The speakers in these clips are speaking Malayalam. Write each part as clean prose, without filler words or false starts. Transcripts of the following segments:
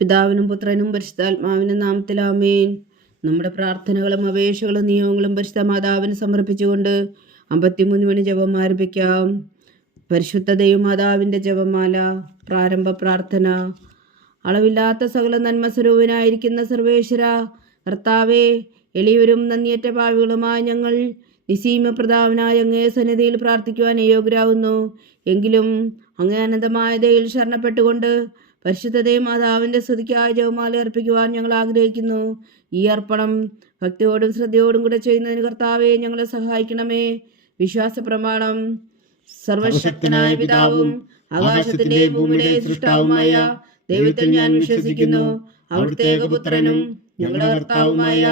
പിതാവിനും പുത്രനും പരിശുദ്ധാത്മാവിനും നാമത്തിൽ ആമേൻ. നമ്മുടെ പ്രാർത്ഥനകളും അപേക്ഷകളും നിയമങ്ങളും പരിശുദ്ധ മാതാവിന് സമർപ്പിച്ചുകൊണ്ട് 53 മണി ജപം ആരംഭിക്കാം. പരിശുദ്ധ ദൈവമാതാവിൻ്റെ ജപമാല. പ്രാരംഭ പ്രാർത്ഥന. അളവില്ലാത്ത സകല നന്മ സ്വരൂപനായിരിക്കുന്ന സർവേശ്വര കർത്താവേ, എളിയവരും നന്ദിയറ്റ പാവികളുമായ ഞങ്ങൾ നിസീമ പ്രതാപനായ അങ്ങേ സന്നിധിയിൽ പ്രാർത്ഥിക്കുവാൻ യോഗ്യരാകുന്നു. എങ്കിലും അങ്ങേ അനന്തമായ ദയയിൽ ശരണപ്പെട്ടുകൊണ്ട് പരിശുദ്ധ മാതാവിൻ്റെ സ്തുതിക്കായ ജപമാല അർപ്പിക്കുവാൻ ഞങ്ങൾ ആഗ്രഹിക്കുന്നു. ഈ അർപ്പണം ഭക്തിയോടും ശ്രദ്ധയോടും കൂടെ ചെയ്യുന്നതിന് കർത്താവെ ഞങ്ങളെ സഹായിക്കണമേ. വിശ്വാസ പ്രമാണം. സർവശക്തനായ പിതാവും ആകാശത്തിന്റെ ഭൂമിയുടെ സൃഷ്ടാവുമായ ദൈവത്തിൽ ഞാൻ വിശ്വസിക്കുന്നു. അവിടുത്തെ ഏകപുത്രനും ഞങ്ങളുടെ കർത്താവുമായ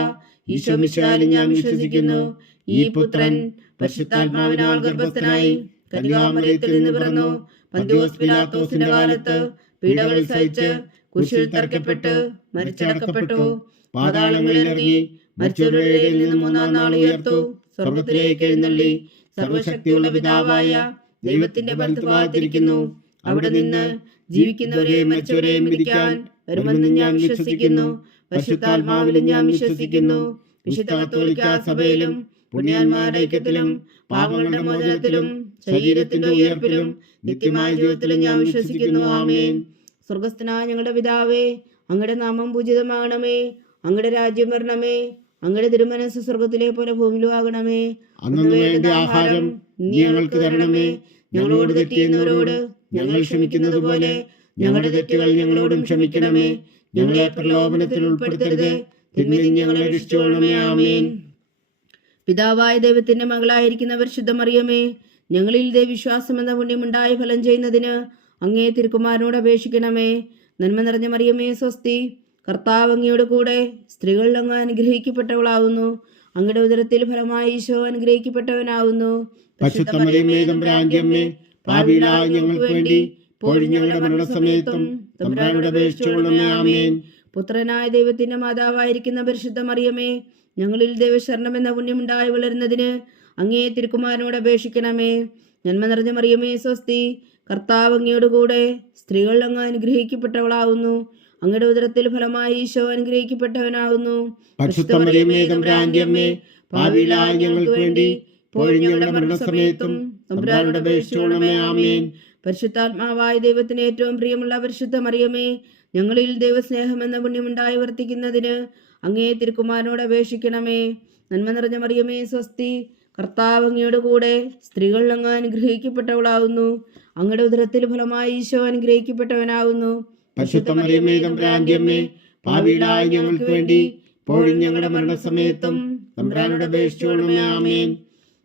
ഈശോ മിശിഹായിൽ ഞാൻ വിശ്വസിക്കുന്നു. ഈ പുത്രൻ പരിശുദ്ധാത്മാവിനാൽ ഗർഭസ്ഥനായി കന്യകാമറിയത്തിൽ നിന്ന് പിറന്നു. പന്തിയോസ് പിലാത്തോസിന്റെ കാലത്ത് പീഡകൾ സഹിച്ച് കുരിശിൽ തറയ്ക്കപ്പെട്ട് മരിച്ചടക്കപ്പെട്ടു. പാതാളങ്ങളിൽ ഇറങ്ങി മരിച്ചവരുടെ ഇടയിൽ നിന്ന് 3-ാം നാൾ ഉയർത്തു. സ്വർഗത്തിലേക്ക് എഴുന്നള്ളി സർവശക്തിയുള്ള പിതാവായ ദൈവത്തിന്റെ വലത്തുഭാഗത്തിരിക്കുന്നു. അവിടെ നിന്ന് ജീവിക്കുന്നവരെയും മരിച്ചവരെയും വിധിക്കാൻ വരുമെന്ന് ഞാൻ വിശ്വസിക്കുന്നു. പരിശുദ്ധാത്മാവിലും ഞാൻ വിശ്വസിക്കുന്നു. വിശുദ്ധ കത്തോലിക്കാ സഭയിലും പുണ്യാന്മാരുടെ ഐക്യത്തിലും പാപങ്ങളുടെ മോചനത്തിലും ശരീരത്തിന്റെ ഉയർപ്പിലും നിത്യമായ ജീവിതത്തിലും ഞാൻ വിശ്വസിക്കുന്നു. ആമേൻ. സ്വർഗസ്ഥനായ ഞങ്ങളുടെ പിതാവേ, അങ്ങയുടെ നാമം പൂജിതമാകണമേ. അങ്ങയുടെ രാജ്യം വരണമേ. അങ്ങയുടെ തിരുമനസ്സ് സ്വർഗത്തിലെ പോലെ ഭൂമിയിലും ആകണമേ. അന്നു വേണ്ട ആഹാരം നീ ഞങ്ങൾക്ക് തരണമേ. ഞങ്ങളോട് തെറ്റ് ചെയ്യുന്നവരോട് ഞങ്ങൾ ക്ഷമിക്കുന്നത് പോലെ ഞങ്ങളുടെ തെറ്റുകൾ ഞങ്ങളോടും ക്ഷമിക്കണമേ. ഞങ്ങളെ പ്രലോഭനത്തിൽ ഉൾപ്പെടുത്തരുത്, തിന്മയിൽ ഞങ്ങളെ രക്ഷിച്ചുകൊള്ളണമേ. ആമേൻ. പിതാവായ ദൈവത്തിന്റെ മകളായിരിക്കുന്ന പരിശുദ്ധ മറിയമേ, ഞങ്ങളിൽ ദൈവവിശ്വാസം എന്ന പുണ്യമുണ്ടായ ഫലം ചെയ്യുന്നതിന് അങ്ങേ തിരുക്കുമാരനോട് അപേക്ഷിക്കണമേ. നന്മ നിറഞ്ഞ മറിയമേ സ്വസ്തി, കർത്താവ് അങ്ങയുടെ കൂടെ സ്ത്രീകൾ അങ്ങ് അനുഗ്രഹിക്കപ്പെട്ടവളാവുന്നു. അങ്ങയുടെ ഉദരത്തിൽ ഫലമായി ഈശോ അനുഗ്രഹിക്കപ്പെട്ടവനാവുന്നു. പാപികളായ ഞങ്ങൾക്ക് വേണ്ടി ഇപ്പോഴും ഞങ്ങളുടെ മരണസമയത്തും തമ്പുരാനോട് അപേക്ഷിച്ചുകൊള്ളണമേ. ആമേൻ. പുത്രനായ ദൈവത്തിന്റെ മാതാവായിരിക്കുന്ന പരിശുദ്ധ മറിയമേ, ഞങ്ങളിൽ ദൈവശരണം എന്ന പുണ്യമുണ്ടായി വളരുന്നതിന് അങ്ങേ തിരുക്കുമാരനോട് അപേക്ഷിക്കണമേ. നന്മ നിറഞ്ഞ മറിയമേ സ്വസ്തി, കർത്താവ് അങ്ങയുടെ കൂടെ സ്ത്രീകൾ അങ്ങ് അനുഗ്രഹിക്കപ്പെട്ടവളാവുന്നു. അങ്ങയുടെ ഉദരത്തിൽ ഫലമായി ഈശോ അനുഗ്രഹിക്കപ്പെട്ടവനാകുന്നു. പാപികളായ ഞങ്ങൾക്ക് വേണ്ടി ഇപ്പോഴും ഞങ്ങളുടെ മരണസമയത്തും തമ്പുരാനോട് അപേക്ഷിച്ചുകൊള്ളണമേ. ആമേൻ. പരിശുദ്ധാത്മാവായ ദൈവത്തിന് ഏറ്റവും പ്രിയമുള്ള പരിശുദ്ധ മറിയമേ, ഞങ്ങളിൽ ദൈവസ്നേഹം എന്ന പുണ്യമുണ്ടായി വർത്തിക്കുന്നതിന് അങ്ങേ തിരുക്കുമാരനോട് അപേക്ഷിക്കണമേ. നന്മ നിറഞ്ഞ മറിയമേ സ്വസ്തി, കർത്താവ് അങ്ങയുടെ കൂടെ സ്ത്രീകൾ അങ്ങ് അനുഗ്രഹിക്കപ്പെട്ടവളാവുന്നു. അങ്ങയുടെ ഉദരത്തിൽ ഫലമായി ഈശോ അനുഗ്രഹിക്കപ്പെട്ടവനാകുന്നു. പാപികളായ ഞങ്ങൾക്ക് വേണ്ടി ഇപ്പോഴും ഞങ്ങളുടെ മരണസമയത്തും തമ്പുരാനോട് അപേക്ഷിച്ചുകൊള്ളണമേ. ആമേൻ.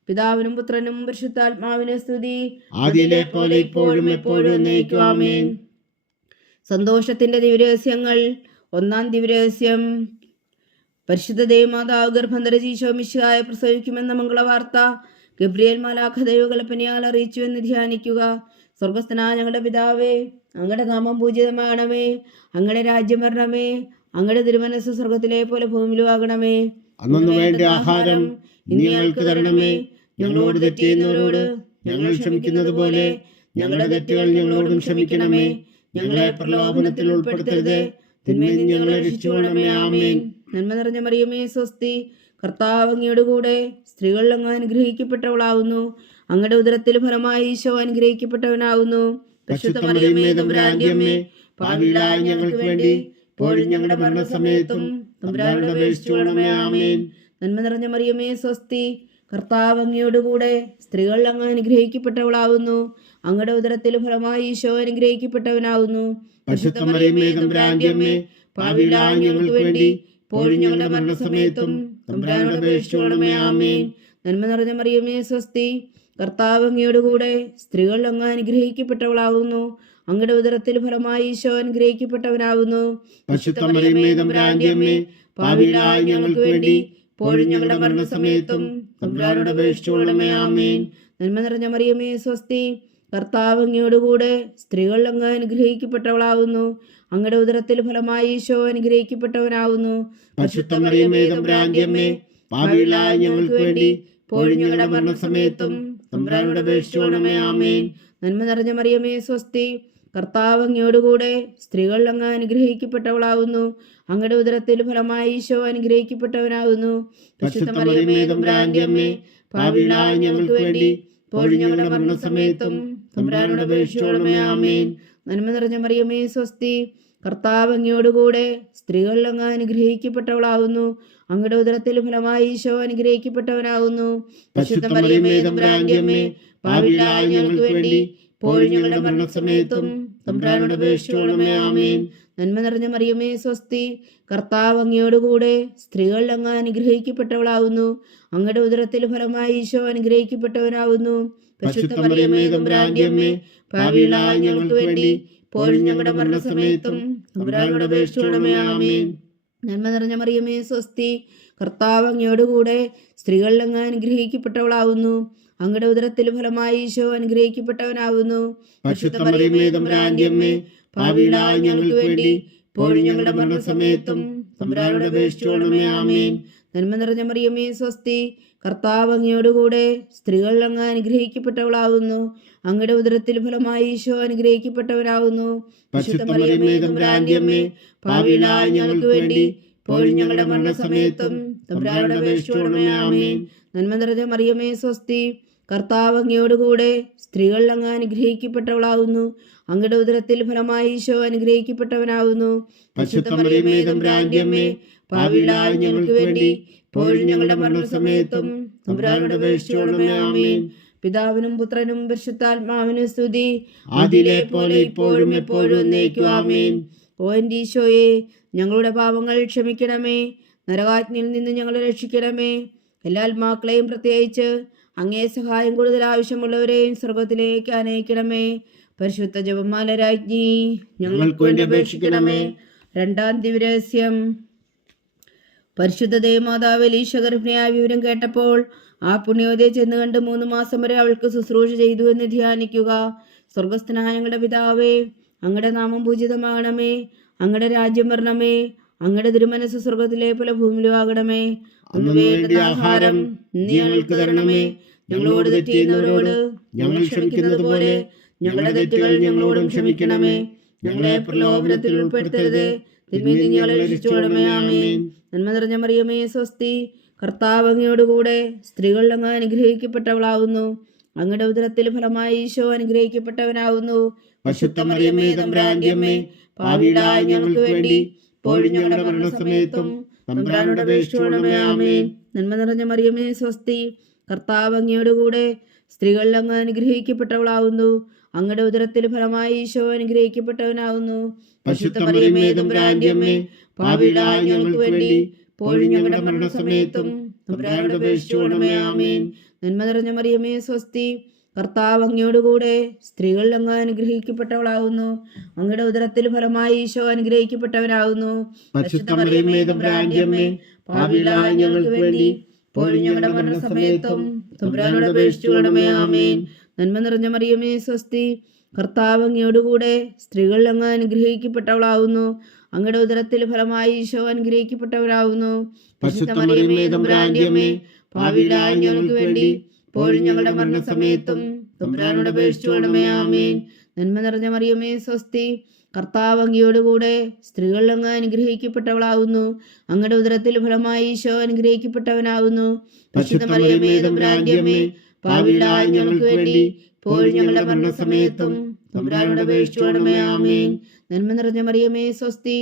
പിതാവിനും പുത്രനും പരിശുദ്ധാത്മാവിനെ സ്തുതി, ആദിയിലെ പോലെ ഇപ്പോഴും എപ്പോഴും എന്നേക്കും. ആമേൻ. സന്തോഷത്തിന്റെ ദിവരഹസ്യങ്ങൾ. 1-ാം ദിവരഹസ്യം. പരിശുദ്ധ ദൈവമാതാവ് ഗർഭം ധരിച്ച് ഈശോ മിശിഹായെ പ്രസവിക്കുമെന്ന മംഗളവാർത്ത ഗബ്രിയേൽ മാലാഖ ദൈവകൽപ്പനയാൽ അറിയിച്ചുവെന്ന് ധ്യാനിക്കുക. സ്വർഗസ്ഥനായ ഞങ്ങളുടെ പിതാവേ, അങ്ങയുടെ നാമം പൂജിതമാകണമേ. അങ്ങയുടെ രാജ്യം വരണമേ. അങ്ങയുടെ തിരുമനസ്സ് സ്വർഗത്തിലെ പോലെ ഭൂമിയിലും ആകണമേ. അന്നു വേണ്ട ആഹാരം ഇനി ഞങ്ങൾക്ക് തരണമേ. ഞങ്ങളോട് തെറ്റ് ചെയ്യുന്നവരോട് ഞങ്ങൾ ക്ഷമിക്കുന്നത് പോലെ ഞങ്ങളുടെ തെറ്റുകൾ ഞങ്ങളോടും ക്ഷമിക്കണമേ. ഞങ്ങളെ പ്രലോഭനത്തിൽ ഉൾപ്പെടുത്തരുത്, തിന്മയിൽ ഞങ്ങളെ രക്ഷിച്ചുകൊള്ളണമേ. ആമേൻ. നന്മ നിറഞ്ഞ മറിയമേ സ്വസ്തി, കർത്താവ് അങ്ങയുടെ കൂടെ സ്ത്രീകൾ അങ്ങ് അനുഗ്രഹിക്കപ്പെട്ടവളാവുന്നു. അങ്ങയുടെ ഉദരത്തിൽ ഫലമായി ഈശോ അനുഗ്രഹിക്കപ്പെട്ടവനാവുന്നു. പരിശുദ്ധ മറിയമേ തമ്പുരാന്റെ അമ്മേ, പാപികളായ ഞങ്ങൾക്ക് വേണ്ടി ഇപ്പോഴും ഞങ്ങളുടെ മരണസമയത്തും തമ്പുരാനോട് അപേക്ഷിച്ചുകൊള്ളണമേ. ആമേൻ. നന്മ നിറഞ്ഞ മറിയമേ സ്വസ്തി, കർത്താവ് അങ്ങയുടെ കൂടെ സ്ത്രീകൾ അങ്ങ് അനുഗ്രഹിക്കപ്പെട്ടവളാവുന്നു. അങ്ങയുടെ ഉദരത്തിൽ ഫലമായി ഈശോ അനുഗ്രഹിക്കപ്പെട്ടവനാവുന്നു. പരിശുദ്ധ മറിയമേ തമ്പുരാന്റെ അമ്മേ, പാപികളായ ഞങ്ങൾക്ക് വേണ്ടി ഇപ്പോഴും ഞങ്ങളുടെ മരണസമയത്തും തമ്പുരാനോട് അപേക്ഷിച്ചുകൊള്ളണമേ. ആമേൻ. നന്മ നിറഞ്ഞ മറിയമേ സ്വസ്തി, കർത്താവ് അങ്ങയുടെ കൂടെ സ്ത്രീകൾ അങ്ങ് അനുഗ്രഹിക്കപ്പെട്ടവളാവുന്നു. അങ്ങയുടെ ഉദരത്തിൽ ഫലമായി ഈശോ അനുഗ്രഹിക്കപ്പെട്ടവനാവുന്നു. പരിശുദ്ധ മറിയമേ തമ്പുരാന്റെ അമ്മേ, പാപികളായ ഞങ്ങൾക്ക് വേണ്ടി ഇപ്പോഴും ഞങ്ങളുടെ മരണസമയത്തും തമ്പുരാനോട് അപേക്ഷിച്ചുകൊള്ളണമേ. ആമേൻ. നന്മ നിറഞ്ഞ മറിയമേ സ്വസ്തി, കർത്താവ് അങ്ങയുടെ കൂടെ സ്ത്രീകൾ അങ്ങ് അനുഗ്രഹിക്കപ്പെട്ടവളാവുന്നു. അങ്ങയുടെ ഉദരത്തിൽ ഫലമായി ഈശോ അനുഗ്രഹിക്കപ്പെട്ടവനാവുന്നു. പരിശുദ്ധ മറിയമേ തമ്പുരാന്റെ അമ്മേ, പാപികളായ ഞങ്ങൾക്ക് വേണ്ടി ഇപ്പോഴും ഞങ്ങളുടെ മരണസമയത്തും തമ്പുരാനോട് അപേക്ഷിച്ചുകൊള്ളണമേ. ആമേൻ. നന്മ നിറഞ്ഞ മറിയമേ സ്വസ്തി, കർത്താവ് അങ്ങയോടുകൂടെ സ്ത്രീകൾ അങ്ങ് അനുഗ്രഹിക്കപ്പെട്ടവളാവുന്നു. അങ്ങയുടെ ഉദരത്തിൽ ഫലമായി ഈശോ അനുഗ്രഹിക്കപ്പെട്ടവനാകുന്നു. പരിശുദ്ധ മറിയമേ തമ്പുരാന്റെ അമ്മേ, പാപികളായ ഞങ്ങൾക്ക് വേണ്ടി ഇപ്പോഴും ഞങ്ങളുടെ മരണസമയത്തും തമ്പുരാനോട് അപേക്ഷിച്ചുകൊള്ളണമേ. ആമേൻ. നന്മ നിറഞ്ഞ മറിയമേ സ്വസ്തി, കർത്താവ് അങ്ങയോടുകൂടെ സ്ത്രീകൾ അങ്ങ് അനുഗ്രഹിക്കപ്പെട്ടവളാകുന്നു. അങ്ങയുടെ ഉദരത്തിൽ ഫലമായി ഈശോ അനുഗ്രഹിക്കപ്പെട്ടവനാകുന്നു. പരിശുദ്ധ മറിയമേ തമ്പുരാന്റെ അമ്മേ, പാപികളായ ഞങ്ങൾക്ക് വേണ്ടി ഇപ്പോഴും ഞങ്ങളുടെ മരണസമയത്തും തമ്പുരാനോട് അപേക്ഷിച്ചുകൊള്ളണമേ. ആമേൻ. നന്മ നിറഞ്ഞ മറിയമേ സ്വസ്തി, കർത്താവ് അങ്ങയോടുകൂടെ സ്ത്രീകൾ അങ്ങ് അനുഗ്രഹിക്കപ്പെട്ടവളാകുന്നു. അങ്ങയുടെ ഉദരത്തിൽ ഫലമായി ഈശോ അനുഗ്രഹിക്കപ്പെട്ടവനാകുന്നു. പരിശുദ്ധ മറിയമേ തമ്പുരാന്റെ അമ്മേ, പാപികളായ ഞങ്ങൾക്ക് വേണ്ടി ഇപ്പോഴും ഞങ്ങളുടെ മരണസമയത്തും തമ്പുരാനോട് അപേക്ഷിച്ചുകൊള്ളണമേ. ആമേൻ. നന്മ നിറഞ്ഞ മറിയമേ സ്വസ്തി, കർത്താവ് അങ്ങയോടുകൂടെ സ്ത്രീകൾ അങ്ങ് അനുഗ്രഹിക്കപ്പെട്ടവളാകുന്നു. അങ്ങയുടെ ഉദരത്തിൽ ഫലമായി ഈശോ അനുഗ്രഹിക്കപ്പെട്ടവനാകുന്നു. പരിശുദ്ധ മറിയമേ തമ്പുരാന്റെ അമ്മേ, പാപികളായ ഞങ്ങൾക്ക് വേണ്ടി ഇപ്പോഴും ഞങ്ങളുടെ മരണസമയത്തും തമ്പുരാനോട് അപേക്ഷിച്ചുകൊള്ളണമേ. ആമേൻ. നന്മ നിറഞ്ഞ മറിയമേ സ്വസ്തി, കർത്താവ് അങ്ങയോടുകൂടെ സ്ത്രീകൾ അങ്ങ് അനുഗ്രഹിക്കപ്പെട്ടവളാകുന്നു. അങ്ങയുടെ ഉദരത്തിൽ ഫലമായി ഈശോ അനുഗ്രഹിക്കപ്പെട്ടവനാകുന്നു. പരിശുദ്ധ മറിയമേ തമ്പുരാന്റെ അമ്മേ, പാപികളായ ഞങ്ങൾക്ക് വേണ്ടി ഇപ്പോഴും ഞങ്ങളുടെ മരണസമയത്തും തമ്പുരാനോട് അപേക്ഷിച്ചുകൊള്ളണമേ. ആമേൻ. നന്മ നിറഞ്ഞ മറിയമേ സ്വസ്തി, കർത്താവ് അങ്ങയോടുകൂടെ സ്ത്രീകൾ അങ്ങ് അനുഗ്രഹിക്കപ്പെട്ടവളാകുന്നു. അങ്ങയുടെ ഉദരത്തിൽ ഫലമായി ഈശോ അനുഗ്രഹിക്കപ്പെട്ടവനാകുന്നു. പരിശുദ്ധ മറിയമേ തമ്പുരാന്റെ അമ്മേ, പാപികളായ ഞങ്ങൾക്ക് വേണ്ടി ഇപ്പോഴും ഞങ്ങളുടെ മരണസമയത്തും തമ്പുരാനോട് അപേക്ഷിച്ചുകൊള്ളണമേ. ആമേൻ. പിതാവിനും പുത്രനും പരിശുദ്ധാത്മാവിനും സ്തുതി, ആദിയിലെ പോലെ ഇപ്പോഴും എപ്പോഴും എന്നേക്കും. ആമേൻ. ഓ എൻ്റെ ഈശോയെ, ഞങ്ങളുടെ പാപങ്ങൾ ക്ഷമിക്കണമേ. നരകാജ്ഞയിൽ നിന്ന് ഞങ്ങളെ രക്ഷിക്കണമേ. എല്ലാ ആത്മാക്കളെയും, പ്രത്യേകിച്ച് അങ്ങേ സഹായം കൂടുതൽ ആവശ്യമുള്ളവരെയും സ്വർഗത്തിലേക്ക് അനയിക്കണമേ. പരിശുദ്ധ ജപമാല രാജ്ഞി, ഞങ്ങൾക്ക് വേണ്ടി അപേക്ഷിക്കണമേ. രണ്ടാം ദിവ്യരഹസ്യം. പരിശുദ്ധ ദേവമാതാവ് എലീശഗർഭിണിയായ വിവരം കേട്ടപ്പോൾ ആ പുണ്യവതിയെ ചെന്ന് കണ്ട് 3 മാസം വരെ അവൾക്ക് ശുശ്രൂഷ ചെയ്തു എന്ന് ധ്യാനിക്കുക. സ്വർഗസ്ഥനായ ഞങ്ങളുടെ പിതാവേ, അങ്ങയുടെ നാമം പൂജിതമാകണമേ. അങ്ങയുടെ രാജ്യം വരണമേ. അങ്ങയുടെ തിരുമനസ് സ്വർഗത്തിലെ പോലെ ഭൂമിയിലും ആകണമേ. അന്ന് വേണ്ട ആഹാരം നീ ഞങ്ങൾക്ക് തരണമേ. ഞങ്ങളോട് തെറ്റ് ചെയ്യുന്നവരോട് ഞങ്ങൾ ക്ഷമിക്കുന്നത് പോലെ ഞങ്ങളുടെ തെറ്റുകൾ ഞങ്ങളോടും ക്ഷമിക്കണമേ. ഞങ്ങളെ പ്രലോഭനത്തിൽ ഉൾപ്പെടുത്തരുത്, തിന്മയിൽ നിന്ന് ഞങ്ങളെ രക്ഷിച്ചുകൊള്ളണമേ. ആമേൻ. നന്മ നിറഞ്ഞ മറിയമേ സ്വസ്തി, കർത്താവ് അങ്ങയോടുകൂടെ സ്ത്രീകൾ അങ്ങ് അനുഗ്രഹിക്കപ്പെട്ടവളാകുന്നു. അങ്ങയുടെ ഉദരത്തിൽ ഫലമായി ഈശോ അനുഗ്രഹിക്കപ്പെട്ടവനാകുന്നു. പരിശുദ്ധ മറിയമേ തമ്പുരാന്റെ അമ്മേ, പാപികളായ ഞങ്ങൾക്ക് വേണ്ടി ഇപ്പോഴും ഞങ്ങളുടെ മരണസമയത്തും തമ്പുരാനോട് അപേക്ഷിച്ചുകൊള്ളണമേ. ആമേൻ. നന്മ നിറഞ്ഞ മറിയമേ സ്വസ്തി, കർത്താവ് അങ്ങയോടുകൂടെ സ്ത്രീകൾ അങ്ങ് അനുഗ്രഹിക്കപ്പെട്ടവളാകുന്നു. അങ്ങയുടെ ഉദരത്തിൽ ഫലമായി ഈശോ അനുഗ്രഹിക്കപ്പെട്ടവനാകുന്നു. പരിശുദ്ധ മറിയമേ തമ്പുരാന്റെ അമ്മേ, പാപികളായ ഞങ്ങൾക്ക് വേണ്ടി ഇപ്പോഴും ഞങ്ങളുടെ മരണസമയത്തും തമ്പുരാനോട് അപേക്ഷിച്ചുകൊള്ളണമേ. ആമേൻ. നന്മ നിറഞ്ഞ മറിയമേ സ്വസ്തി, കർത്താവ് അങ്ങയോടുകൂടെ സ്ത്രീകൾ അങ്ങ് അനുഗ്രഹിക്കപ്പെട്ടവളാകുന്നു. അങ്ങയുടെ ഉദരത്തിൽ ഫലമായി ഈശോ അനുഗ്രഹിക്കപ്പെട്ടവനാകുന്നു. പരിശുദ്ധ മറിയമേ തമ്പുരാന്റെ അമ്മേ, പാപികളായ ഞങ്ങൾക്ക് വേണ്ടി ഇപ്പോഴും ഞങ്ങളുടെ മരണസമയത്തും തമ്പുരാനോട് അപേക്ഷിച്ചുകൊള്ളണമേ. ആമേൻ. നന്മ നിറഞ്ഞ മറിയമേ സ്വസ്തി, കർത്താവ് അങ്ങയോടുകൂടെ സ്ത്രീകൾ അങ്ങ് അനുഗ്രഹിക്കപ്പെട്ടവളാകുന്നു. അങ്ങയുടെ ഉദരത്തിൽ ഫലമായി ഈശോ അനുഗ്രഹിക്കപ്പെട്ടവനാകുന്നു. പരിശുദ്ധ മറിയമേ തമ്പുരാന്റെ അമ്മേ, പാപികളായ ഞങ്ങൾക്ക് വേണ്ടി ഇപ്പോഴും ഞങ്ങളുടെ മരണസമയത്തും തമ്പുരാനോട് അപേക്ഷിച്ചുകൊള്ളണമേ. ആമേൻ. നന്മ നിറഞ്ഞ മറിയമേ സ്വസ്തി, കർത്താവ് അങ്ങയോടുകൂടെ സ്ത്രീകൾ അങ്ങ് അനുഗ്രഹിക്കപ്പെട്ടവളാകുന്നു. അങ്ങയുടെ ഉദരത്തിൽ ഫലമായി ഈശോ അനുഗ്രഹിക്കപ്പെട്ടവനാകുന്നു. പരിശുദ്ധ മറിയമേ തമ്പുരാന്റെ അമ്മേ, പാപികളായ ഞങ്ങൾക്ക് വേണ്ടി ഇപ്പോഴും ഞങ്ങളുടെ മരണസമയത്തും തമ്പുരാനോട് അപേക്ഷിച്ചുകൊള്ളണമേ. ആമേൻ. നന്മ നിറഞ്ഞ മറിയമേ സ്വസ്തി,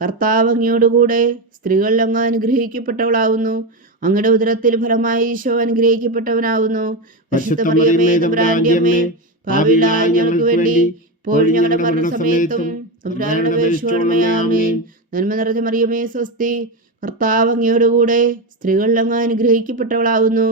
കർത്താവ് അങ്ങയോടുകൂടെ സ്ത്രീകൾ അങ്ങ് അനുഗ്രഹിക്കപ്പെട്ടവളാകുന്നു. അങ്ങയുടെ ഉദരത്തിൽ ഫലമായി ഈശോ അനുഗ്രഹിക്കപ്പെട്ടവനാകുന്നു. പരിശുദ്ധ മറിയമേ തമ്പുരാന്റെ അമ്മേ, പാപികളായ ഞങ്ങൾക്ക് വേണ്ടി ഇപ്പോഴും ഞങ്ങളുടെ മരണസമയത്തും തമ്പുരാനോട് അപേക്ഷിച്ചുകൊള്ളണമേ. ആമേൻ. നന്മ നിറഞ്ഞ മറിയമേ സ്വസ്തി, കർത്താവ് അങ്ങയോടുകൂടെ സ്ത്രീകൾ അങ്ങ് അനുഗ്രഹിക്കപ്പെട്ടവളാകുന്നു.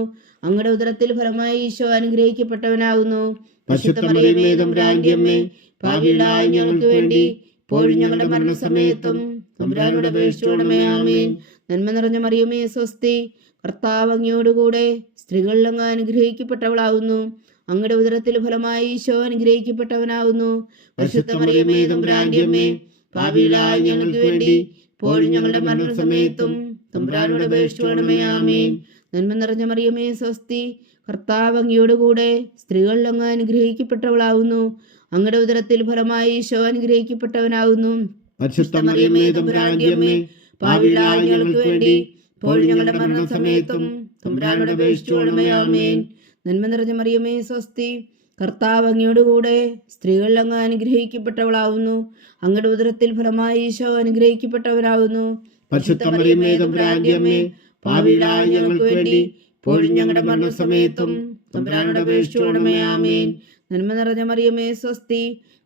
അങ്ങയുടെ ഉദരത്തിൽ ഫലമായി ഈശോ അനുഗ്രഹിക്കപ്പെട്ടവനാകുന്നു. പരിശുദ്ധ മറിയമേ തമ്പുരാന്റെ അമ്മേ, പാപികളായ ഞങ്ങൾക്ക് വേണ്ടി ഇപ്പോഴും ഞങ്ങളുടെ മരണസമയത്തും തമ്പുരാനോട് അപേക്ഷിച്ചുകൊള്ളണമേ. ആമേൻ. നന്മ നിറഞ്ഞ മറിയമേ സ്വസ്തി, കർത്താവ് അങ്ങയോടുകൂടെ സ്ത്രീകൾ അങ്ങ് അനുഗ്രഹിക്കപ്പെട്ടവളാകുന്നു. അങ്ങയുടെ ഉദരത്തിൽ ഫലമായി ഈശോ അനുഗ്രഹിക്കപ്പെട്ടവനാകുന്നു. പരിശുദ്ധ മറിയമേ തമ്പുരാന്റെ അമ്മേ, പാപികളായ ഞങ്ങൾക്ക് വേണ്ടി ഇപ്പോഴും ഞങ്ങളുടെ മരണസമയത്തും തമ്പുരാനോട് അപേക്ഷിച്ചുകൊള്ളണമേ. ആമേൻ. നന്മ നിറഞ്ഞ മറിയമേ സ്വസ്തി, കർത്താവ് അങ്ങയോടുകൂടെ സ്ത്രീകൾ അങ്ങ് അനുഗ്രഹിക്കപ്പെട്ടവളാകുന്നു. അങ്ങയുടെ ഉദരത്തിൽ ഫലമായി ഈശോ അനുഗ്രഹിക്കപ്പെട്ടവനാകുന്നു. പരിശുദ്ധ മറിയമേ തമ്പുരാന്റെ അമ്മേ, പാപികളായ ഞങ്ങൾക്ക് വേണ്ടി ഇപ്പോഴും ഞങ്ങളുടെ മരണസമയത്തും തമ്പുരാനോട് അപേക്ഷിച്ചുകൊള്ളണമേ. ആമേൻ. നന്മ നിറഞ്ഞ മറിയമേ സ്വസ്തി, കർത്താവ് അങ്ങയോടുകൂടെ സ്ത്രീകളിൽ അങ്ങ് അനുഗ്രഹിക്കപ്പെട്ടവളാവുന്നു. അങ്ങയുടെ ഉദരത്തിൽ ഫലമായി ഈശോ അനുഗ്രഹിക്കപ്പെട്ടവനാകുന്നു. പരിശുദ്ധ മറിയമേ തമ്പുരാന്റെ അമ്മേ, പാപികളായ ഞങ്ങൾക്ക് വേണ്ടി ഇപ്പോഴും ഞങ്ങളുടെ മരണസമയത്തും തമ്പുരാനോട് അപേക്ഷിച്ചുകൊള്ളണമേ. ആമേൻ. നന്മ നിറഞ്ഞ മറിയമേ സ്വസ്തി,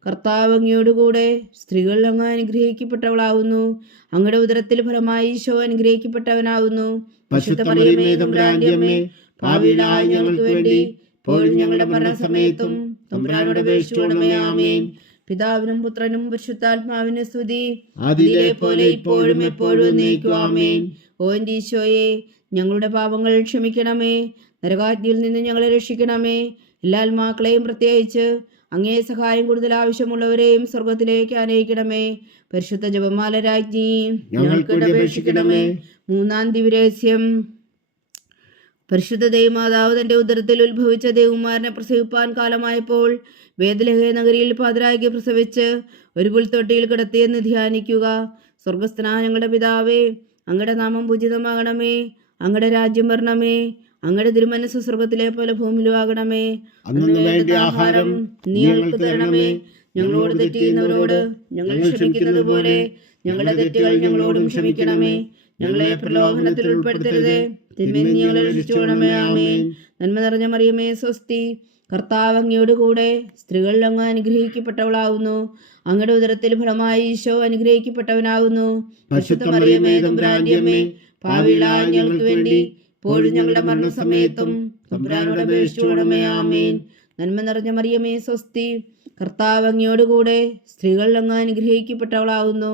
കർത്താവ് അങ്ങയോടുകൂടെ സ്ത്രീകളിൽ അങ്ങ് അനുഗ്രഹിക്കപ്പെട്ടവളാവുന്നു. അങ്ങയുടെ ഉദരത്തിൽ ഫലമായി ഈശോ അനുഗ്രഹിക്കപ്പെട്ടവനാവുന്നു. പരിശുദ്ധ മറിയമേ തമ്പുരാന്റെ അമ്മേ, പാപികളായ ഞങ്ങൾക്ക് വേണ്ടി ഇപ്പോഴും ഞങ്ങളുടെ മരണസമയത്തും തമ്പുരാനോട് അപേക്ഷിച്ചുകൊള്ളണമേ. ആമേൻ. പിതാവിനും പുത്രനും പരിശുദ്ധാത്മാവിനും സ്തുതി, ആദിയിലെ പോലെ ഇപ്പോഴും എപ്പോഴും എന്നേക്കും. ആമേൻ. ഓ എൻ്റെ ഈശോയെ, ഞങ്ങളുടെ പാപങ്ങൾ ക്ഷമിക്കണമേ, നരകാഗ്നിയിൽ നിന്ന് ഞങ്ങളെ രക്ഷിക്കണമേ. എല്ലാ ആത്മാക്കളെയും പ്രത്യേകിച്ച് അങ്ങേ സഹായം കൂടുതൽ ആവശ്യമുള്ളവരെയും സ്വർഗത്തിലേക്ക് അനയിക്കണമേ. പരിശുദ്ധ ജപമാല രാജ്ഞി, ഞങ്ങൾക്ക് വേണ്ടി അപേക്ഷിക്കണമേ. മൂന്നാം ദിവ്യരഹസ്യം. പരിശുദ്ധ ദൈവമാതാവ് തന്റെ ഉദരത്തിൽ ഉത്ഭവിച്ച ദേവകുമാരനെ പ്രസവിപ്പാൻ കാലമായപ്പോൾ ബേത്ലഹേം നഗരിയിൽ പാതിരായ്ക്ക് പ്രസവിച്ച് ഒരു പുൽത്തൊട്ടിയിൽ കിടത്തിയെന്ന് ധ്യാനിക്കുക. സ്വർഗസ്ഥനായ ഞങ്ങളുടെ പിതാവേ, അങ്ങയുടെ നാമം പൂജിതമാകണമേ, അങ്ങയുടെ രാജ്യം വരണമേ, അങ്ങയുടെ തിരുമനസ്സ് സ്വർഗത്തിലെ പോലെ ഭൂമിയിലും ആകണമേ. അന്നു വേണ്ട ആഹാരം നീ ഞങ്ങൾക്ക് തരണമേ. ഞങ്ങളോട് തെറ്റ് ചെയ്യുന്നവരോട് ഞങ്ങൾ ക്ഷമിക്കുന്നത് പോലെ ഞങ്ങളുടെ തെറ്റുകൾ ഞങ്ങളോടും ക്ഷമിക്കണമേ. ഞങ്ങളെ പ്രലോഭനത്തിൽ ഉൾപ്പെടുത്തരുതേ, തിന്മയിൽ നിന്ന് ഞങ്ങളെ രക്ഷിച്ചുകൊള്ളണമേ. ആമേൻ. നന്മ നിറഞ്ഞ മറിയമേ സ്വസ്തി, കർത്താവ് അങ്ങയോടുകൂടെ സ്ത്രീകളിൽ അങ്ങ് അനുഗ്രഹിക്കപ്പെട്ടവളാവുന്നു. അങ്ങയുടെ ഉദരത്തിൽ ഫലമായി ഈശോ അനുഗ്രഹിക്കപ്പെട്ടവനാകുന്നു. പരിശുദ്ധ മറിയമേ തമ്പുരാന്റെ അമ്മേ, പാപികളായ ഞങ്ങൾക്ക് വേണ്ടി ഇപ്പോഴും ഞങ്ങളുടെ മരണസമയത്തും തമ്പുരാനോട് അപേക്ഷിച്ചുകൊള്ളണമേ. ആമേൻ. നന്മ നിറഞ്ഞ മറിയമേ സ്വസ്തി, കർത്താവ് അങ്ങയോടുകൂടെ സ്ത്രീകളിൽ അങ്ങ് അനുഗ്രഹിക്കപ്പെട്ടവളാകുന്നു.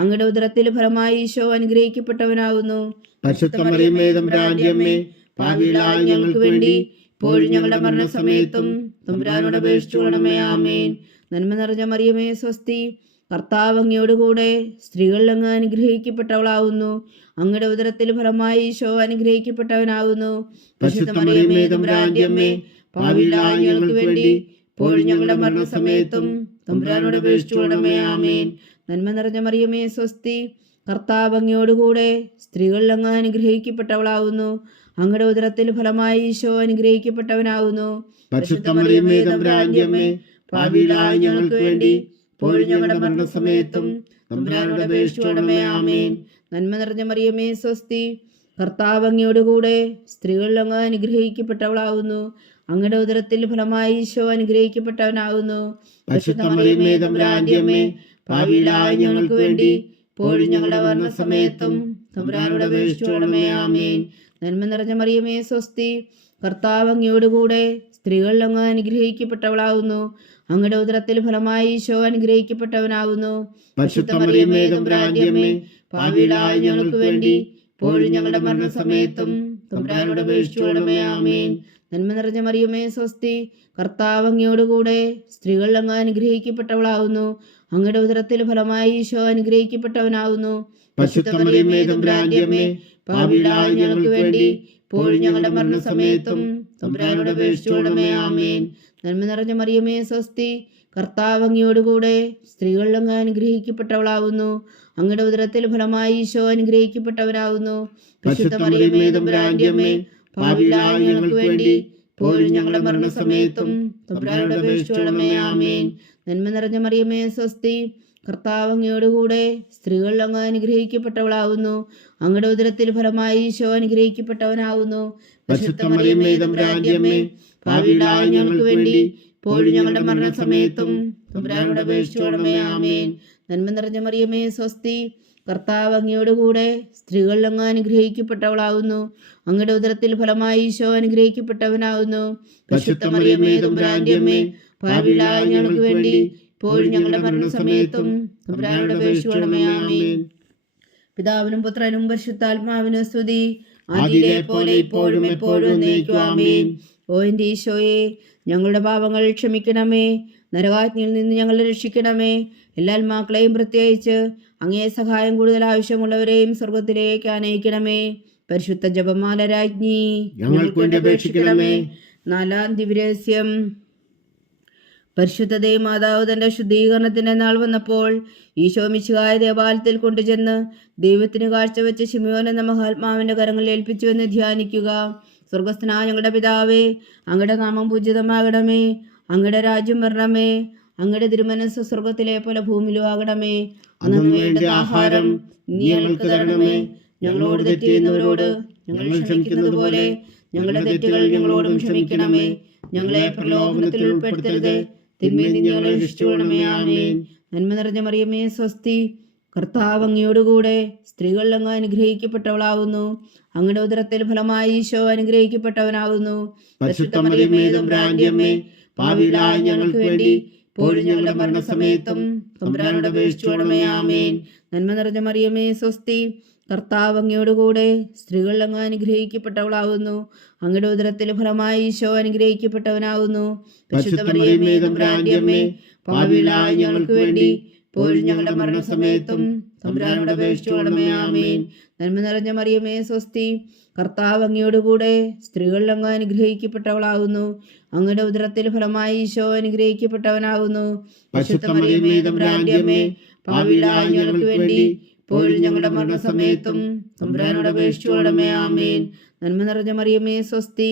അങ്ങയുടെ ഉദരത്തിൽ ഫലമായി ഈശോ അനുഗ്രഹിക്കപ്പെട്ടവനാകുന്നു. പരിശുദ്ധ മറിയമേ തമ്പുരാന്റെ അമ്മേ, പാപികളായ ഞങ്ങൾക്ക് വേണ്ടി ഇപ്പോഴും ഞങ്ങളുടെ മരണസമയത്തും തമ്പുരാനോട് അപേക്ഷിച്ചുകൊള്ളണമേ. ആമേൻ. നന്മ നിറഞ്ഞ മറിയമേ സ്വസ്തി, കർത്താവ് അങ്ങയോടുകൂടെ സ്ത്രീകളിൽ അങ്ങ് അനുഗ്രഹിക്കപ്പെട്ടവളാകുന്നു. അങ്ങയുടെ ഉദരത്തിൽ ഫലമായി ഈശോ അനുഗ്രഹിക്കപ്പെട്ടവനാകുന്നു. പരിശുദ്ധ മറിയമേ തമ്പുരാന്റെ അമ്മേ, പാപികളായ ഞങ്ങൾക്ക് വേണ്ടി ഇപ്പോഴും ഞങ്ങളുടെ മരണസമയത്തും തമ്പുരാനോട് അപേക്ഷിച്ചുകൊള്ളണമേ. ആമേൻ. നന്മ നിറഞ്ഞ മറിയമേ സ്വസ്തി, കർത്താവ് അങ്ങയോടുകൂടെ സ്ത്രീകളിൽ അങ്ങ് അനുഗ്രഹിക്കപ്പെട്ടവളാകുന്നു. അങ്ങയുടെ ഉദരത്തിൽ ഫലമായി ഈശോ അനുഗ്രഹിക്കപ്പെട്ടവനാകുന്നു. പരിശുദ്ധ മറിയമേ തമ്പുരാന്റെ അമ്മേ, പാപികളായ ഞങ്ങൾക്ക് വേണ്ടി ഇപ്പോഴും ഞങ്ങളുടെ മരണസമയത്തും തമ്പുരാനോട് അപേക്ഷിച്ചുകൊള്ളണമേ. ആമേൻ. നന്മ നിറഞ്ഞ മറിയമേ സ്വസ്തി, കർത്താവ് അങ്ങയോടുകൂടെ സ്ത്രീകളിൽ അങ്ങ് അനുഗ്രഹിക്കപ്പെട്ടവളാകുന്നു. അങ്ങയുടെ ഉദരത്തിൽ ഫലമായി ഈശോ അനുഗ്രഹിക്കപ്പെട്ടവനാകുന്നു. പരിശുദ്ധ മറിയമേ തമ്പുരാന്റെ അമ്മേ, പാപികളായ ഞങ്ങൾക്ക് വേണ്ടി ഇപ്പോഴും ഞങ്ങളുടെ മരണസമയത്തും തമ്പുരാനോട് അപേക്ഷിച്ചുകൊള്ളണമേ. ആമേൻ. നന്മ നിറഞ്ഞ മറിയമേ സ്വസ്തി, കർത്താവ് അങ്ങയോടുകൂടെ സ്ത്രീകളിൽ അങ്ങ് അനുഗ്രഹിക്കപ്പെട്ടവളാകുന്നു. അങ്ങയുടെ ഉദരത്തിൽ ഫലമായി ഈശോ അനുഗ്രഹിക്കപ്പെട്ടവനാകുന്നു. പരിശുദ്ധ മറിയമേ തമ്പുരാന്റെ അമ്മേ, പാപികളായ ഞങ്ങൾക്ക് വേണ്ടി ഇപ്പോഴും ഞങ്ങളുടെ മരണസമയത്തും തമ്പുരാനോട് അപേക്ഷിച്ചുകൊള്ളണമേ. ആമേൻ. നന്മ നിറഞ്ഞ മറിയമേ സ്വസ്തി, കർത്താവ് അങ്ങയോടുകൂടെ സ്ത്രീകളിൽ അങ്ങ് അനുഗ്രഹിക്കപ്പെട്ടവളാകുന്നു. അങ്ങയുടെ ഉദരത്തിൽ ഫലമായി ഈശോ അനുഗ്രഹിക്കപ്പെട്ടവനാകുന്നു. പരിശുദ്ധ മറിയമേ തമ്പുരാന്റെ അമ്മേ, പാപികളായ ഞങ്ങൾക്ക് വേണ്ടി ഇപ്പോഴും ഞങ്ങളുടെ മരണസമയത്തും തമ്പുരാനോട് അപേക്ഷിച്ചുകൊള്ളണമേ. ആമേൻ. നന്മ നിറഞ്ഞ മറിയമേ സ്വസ്തി, കർത്താവ് അങ്ങയോടുകൂടെ സ്ത്രീകളിൽ അങ്ങ് അനുഗ്രഹിക്കപ്പെട്ടവളാകുന്നു. അങ്ങയുടെ ഉദരത്തിൽ ഫലമായി ഈശോ അനുഗ്രഹിക്കപ്പെട്ടവനാകുന്നു. പരിശുദ്ധ മറിയമേ തമ്പുരാന്റെ അമ്മേ, പാപികളായ ഞങ്ങൾക്ക് വേണ്ടി ഇപ്പോഴും ഞങ്ങളുടെ മരണസമയത്തും തമ്പുരാനോട് അപേക്ഷിച്ചുകൊള്ളണമേ. ആമേൻ. നന്മ നിറഞ്ഞ മറിയമേ സ്വസ്തി, കർത്താവ് അങ്ങയോടുകൂടെ സ്ത്രീകളിൽ അങ്ങ് അനുഗ്രഹിക്കപ്പെട്ടവളാകുന്നു. അങ്ങയുടെ ഉദരത്തിൽ ഫലമായി ഈശോ അനുഗ്രഹിക്കപ്പെട്ടവനാകുന്നു. പരിശുദ്ധ മറിയമേ തമ്പുരാന്റെ അമ്മേ, പാപികളായ ഞങ്ങൾക്ക് വേണ്ടി ഇപ്പോഴും ഞങ്ങളുടെ മരണസമയത്തും തമ്പുരാനോട് അപേക്ഷിച്ചുകൊള്ളണമേ. ആമേൻ. നന്മ നിറഞ്ഞ മറിയമേ സ്വസ്തി, കർത്താവ് അങ്ങയോടുകൂടെ സ്ത്രീകളിൽ അങ്ങ് അനുഗ്രഹിക്കപ്പെട്ടവളാകുന്നു. അങ്ങയുടെ ഉദരത്തിൽ ഫലമായി ഈശോ അനുഗ്രഹിക്കപ്പെട്ടവനാകുന്നു. പരിശുദ്ധ മറിയമേ തമ്പുരാന്റെ അമ്മേ, പാപികളായ ഞങ്ങൾക്ക് വേണ്ടി ഇപ്പോഴും ഞങ്ങളുടെ മരണസമയത്തും തമ്പുരാനോട് അപേക്ഷിച്ചുകൊള്ളണമേ. ആമേൻ. പിതാവിനും പുത്രനും പരിശുദ്ധാത്മാവിനും സ്തുതി, ആദിയിലെ പോലെ ഇപ്പോഴും എപ്പോഴും എന്നേക്കും. ആമേൻ. ഓ എൻ്റെ ഈശോയെ, ഞങ്ങളുടെ പാപങ്ങൾ ക്ഷമിക്കണമേ, നരകാഗ്നിയിൽ നിന്ന് ഞങ്ങളെ രക്ഷിക്കണമേ. എല്ലാ ആത്മാക്കളെയും പ്രത്യേകിച്ച് അങ്ങേ സഹായം കൂടുതൽ ആവശ്യമുള്ളവരെയും സ്വർഗത്തിലേക്ക് അനയിക്കണമേ. പരിശുദ്ധ ജപമാല രാജ്ഞി, ഞങ്ങൾക്ക് വേണ്ടി അപേക്ഷിക്കണമേ. നാലാം ദിവ്യരഹസ്യം. പരിശുദ്ധ ദൈവമാതാവ് തന്റെ ശുദ്ധീകരണത്തിന്റെ നാൾ വന്നപ്പോൾ ഈശോ മിശിഹായ ദേവാലയത്തിൽ കൊണ്ടുചെന്ന് ദൈവത്തിന് കാഴ്ചവെച്ച ശിമയോൻ എന്ന മഹാത്മാവിന്റെ കരങ്ങളിൽ ഏൽപ്പിച്ചുവെന്ന് ധ്യാനിക്കുക. സ്വർഗസ്ഥനായ ഞങ്ങളുടെ പിതാവേ, അങ്ങയുടെ നാമം പൂജിതമാകണമേ, അങ്ങയുടെ രാജ്യം വരണമേ, അങ്ങയുടെ തിരുമനസ്സ് സ്വർഗത്തിലെ പോലെ ഭൂമിയിലും ആകണമേ. അന്നു വേണ്ട ആഹാരം നീ ഞങ്ങൾക്ക് തരണമേ. ഞങ്ങളോട് തെറ്റ് ചെയ്യുന്നവരോട് ഞങ്ങൾ ക്ഷമിക്കുന്നത് പോലെ ഞങ്ങളുടെ തെറ്റുകൾ ഞങ്ങളോടും ക്ഷമിക്കണമേ. ഞങ്ങളെ പ്രലോഭനത്തിൽ ഉൾപ്പെടുത്തരുത്, തിന്മയിൽ നിന്ന് ഞങ്ങളെ രക്ഷിച്ചുകൊള്ളണമേ. ആമേൻ. നന്മ നിറഞ്ഞ മറിയമേ, സ്വസ്തി, കർത്താവ് അങ്ങയോടുകൂടെ സ്ത്രീകൾ അങ്ങ് അനുഗ്രഹിക്കപ്പെട്ടവളാവുന്നു. അങ്ങയുടെ ഉദരത്തിൽ ഫലമായി ഈശോ അനുഗ്രഹിക്കപ്പെട്ടവനാവുന്നു. പരിശുദ്ധ മറിയമേ, തമ്പുരാന്റെ അമ്മേ, പാപികളായ ഞങ്ങൾക്ക് വേണ്ടി ഇപ്പോഴും ഞങ്ങളുടെ മരണസമയത്തും തമ്പുരാനോട് അപേക്ഷിച്ചുകൊള്ളണമേ. ആമേൻ. നന്മ നിറഞ്ഞ മറിയമേ, സ്വസ്തി, കർത്താവ് അങ്ങയോടുകൂടെ സ്ത്രീകൾ അങ്ങ് അനുഗ്രഹിക്കപ്പെട്ടവളാവുന്നു. അങ്ങയുടെ ഉദരത്തിൽ ഫലമായി ഈശോ അനുഗ്രഹിക്കപ്പെട്ടവനാവുന്നു. പരിശുദ്ധ മറിയമേ, തമ്പുരാന്റെ അമ്മേ, പാപികളായ ഞങ്ങൾക്ക് വേണ്ടി ഇപ്പോഴും ഞങ്ങളുടെ മരണസമയത്തും തമ്പുരാനോട് അപേക്ഷിച്ചുകൊള്ളണമേ. ആമേൻ. നന്മ നിറഞ്ഞ മറിയമേ, സ്വസ്തി, കർത്താവ് അങ്ങയോടുകൂടെ സ്ത്രീകൾ അങ്ങ് അനുഗ്രഹിക്കപ്പെട്ടവളാവുന്നു. അങ്ങയുടെ ഉദരത്തിൽ ഫലമായി ഈശോ അനുഗ്രഹിക്കപ്പെട്ടവനാകുന്നു. പരിശുദ്ധ മറിയമേ, തമ്പുരാന്റെ അമ്മേ, പാപികളായ ഞങ്ങൾക്ക് വേണ്ടി ഇപ്പോഴും ഞങ്ങളുടെ മരണസമയത്തും തമ്പുരാനോട് അപേക്ഷിച്ചുകൊള്ളണമേ. ആമേൻ. നന്മ നിറഞ്ഞ മറിയമേ, സ്വസ്തി,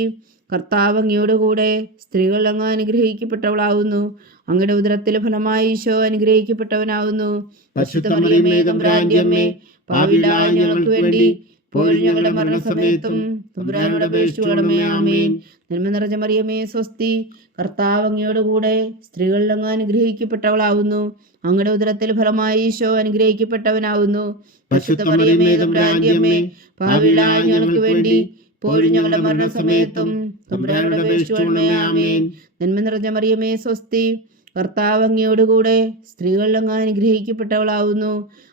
കർത്താവ് അങ്ങയോടുകൂടെ സ്ത്രീകൾ അങ്ങ് അനുഗ്രഹിക്കപ്പെട്ടവളാവുന്നു. അങ്ങയുടെ ഉദരത്തിൽ ഫലമായി ഈശോ അനുഗ്രഹിക്കപ്പെട്ടവനാകുന്നു. പരിശുദ്ധ മറിയമേ, തമ്പുരാന്റെ അമ്മേ, പാപികളായ ഞങ്ങൾക്ക് വേണ്ടി ഇപ്പോഴും ഞങ്ങളുടെ മരണസമയത്തും തമ്പുരാനോട് അപേക്ഷിച്ചുകൊള്ളണമേ. ആമേൻ. നന്മ നിറഞ്ഞ മറിയമേ, സ്വസ്തി, കർത്താവ് അങ്ങയോടുകൂടെ സ്ത്രീകൾ അങ്ങ് അനുഗ്രഹിക്കപ്പെട്ടവളാവുന്നു. അങ്ങയുടെ ഉദരത്തിൽ ഫലമായി ഈശോ അനുഗ്രഹിക്കപ്പെട്ടവനാവുന്നു. പരിശുദ്ധ മറിയമേ, തമ്പുരാന്റെ അമ്മേ, പാപികളായ ഞങ്ങൾക്ക് വേണ്ടി ഇപ്പോഴും ഞങ്ങളുടെ മരണസമയത്തും തമ്പുരാനോട് അപേക്ഷിച്ചുകൊള്ളണമേ. ആമേൻ. നന്മ നിറഞ്ഞ മറിയമേ, സ്വസ്തി, കർത്താവ് അങ്ങയോടുകൂടെ സ്ത്രീകൾ അങ്ങ് അനുഗ്രഹിക്കപ്പെട്ടവളാവുന്നു.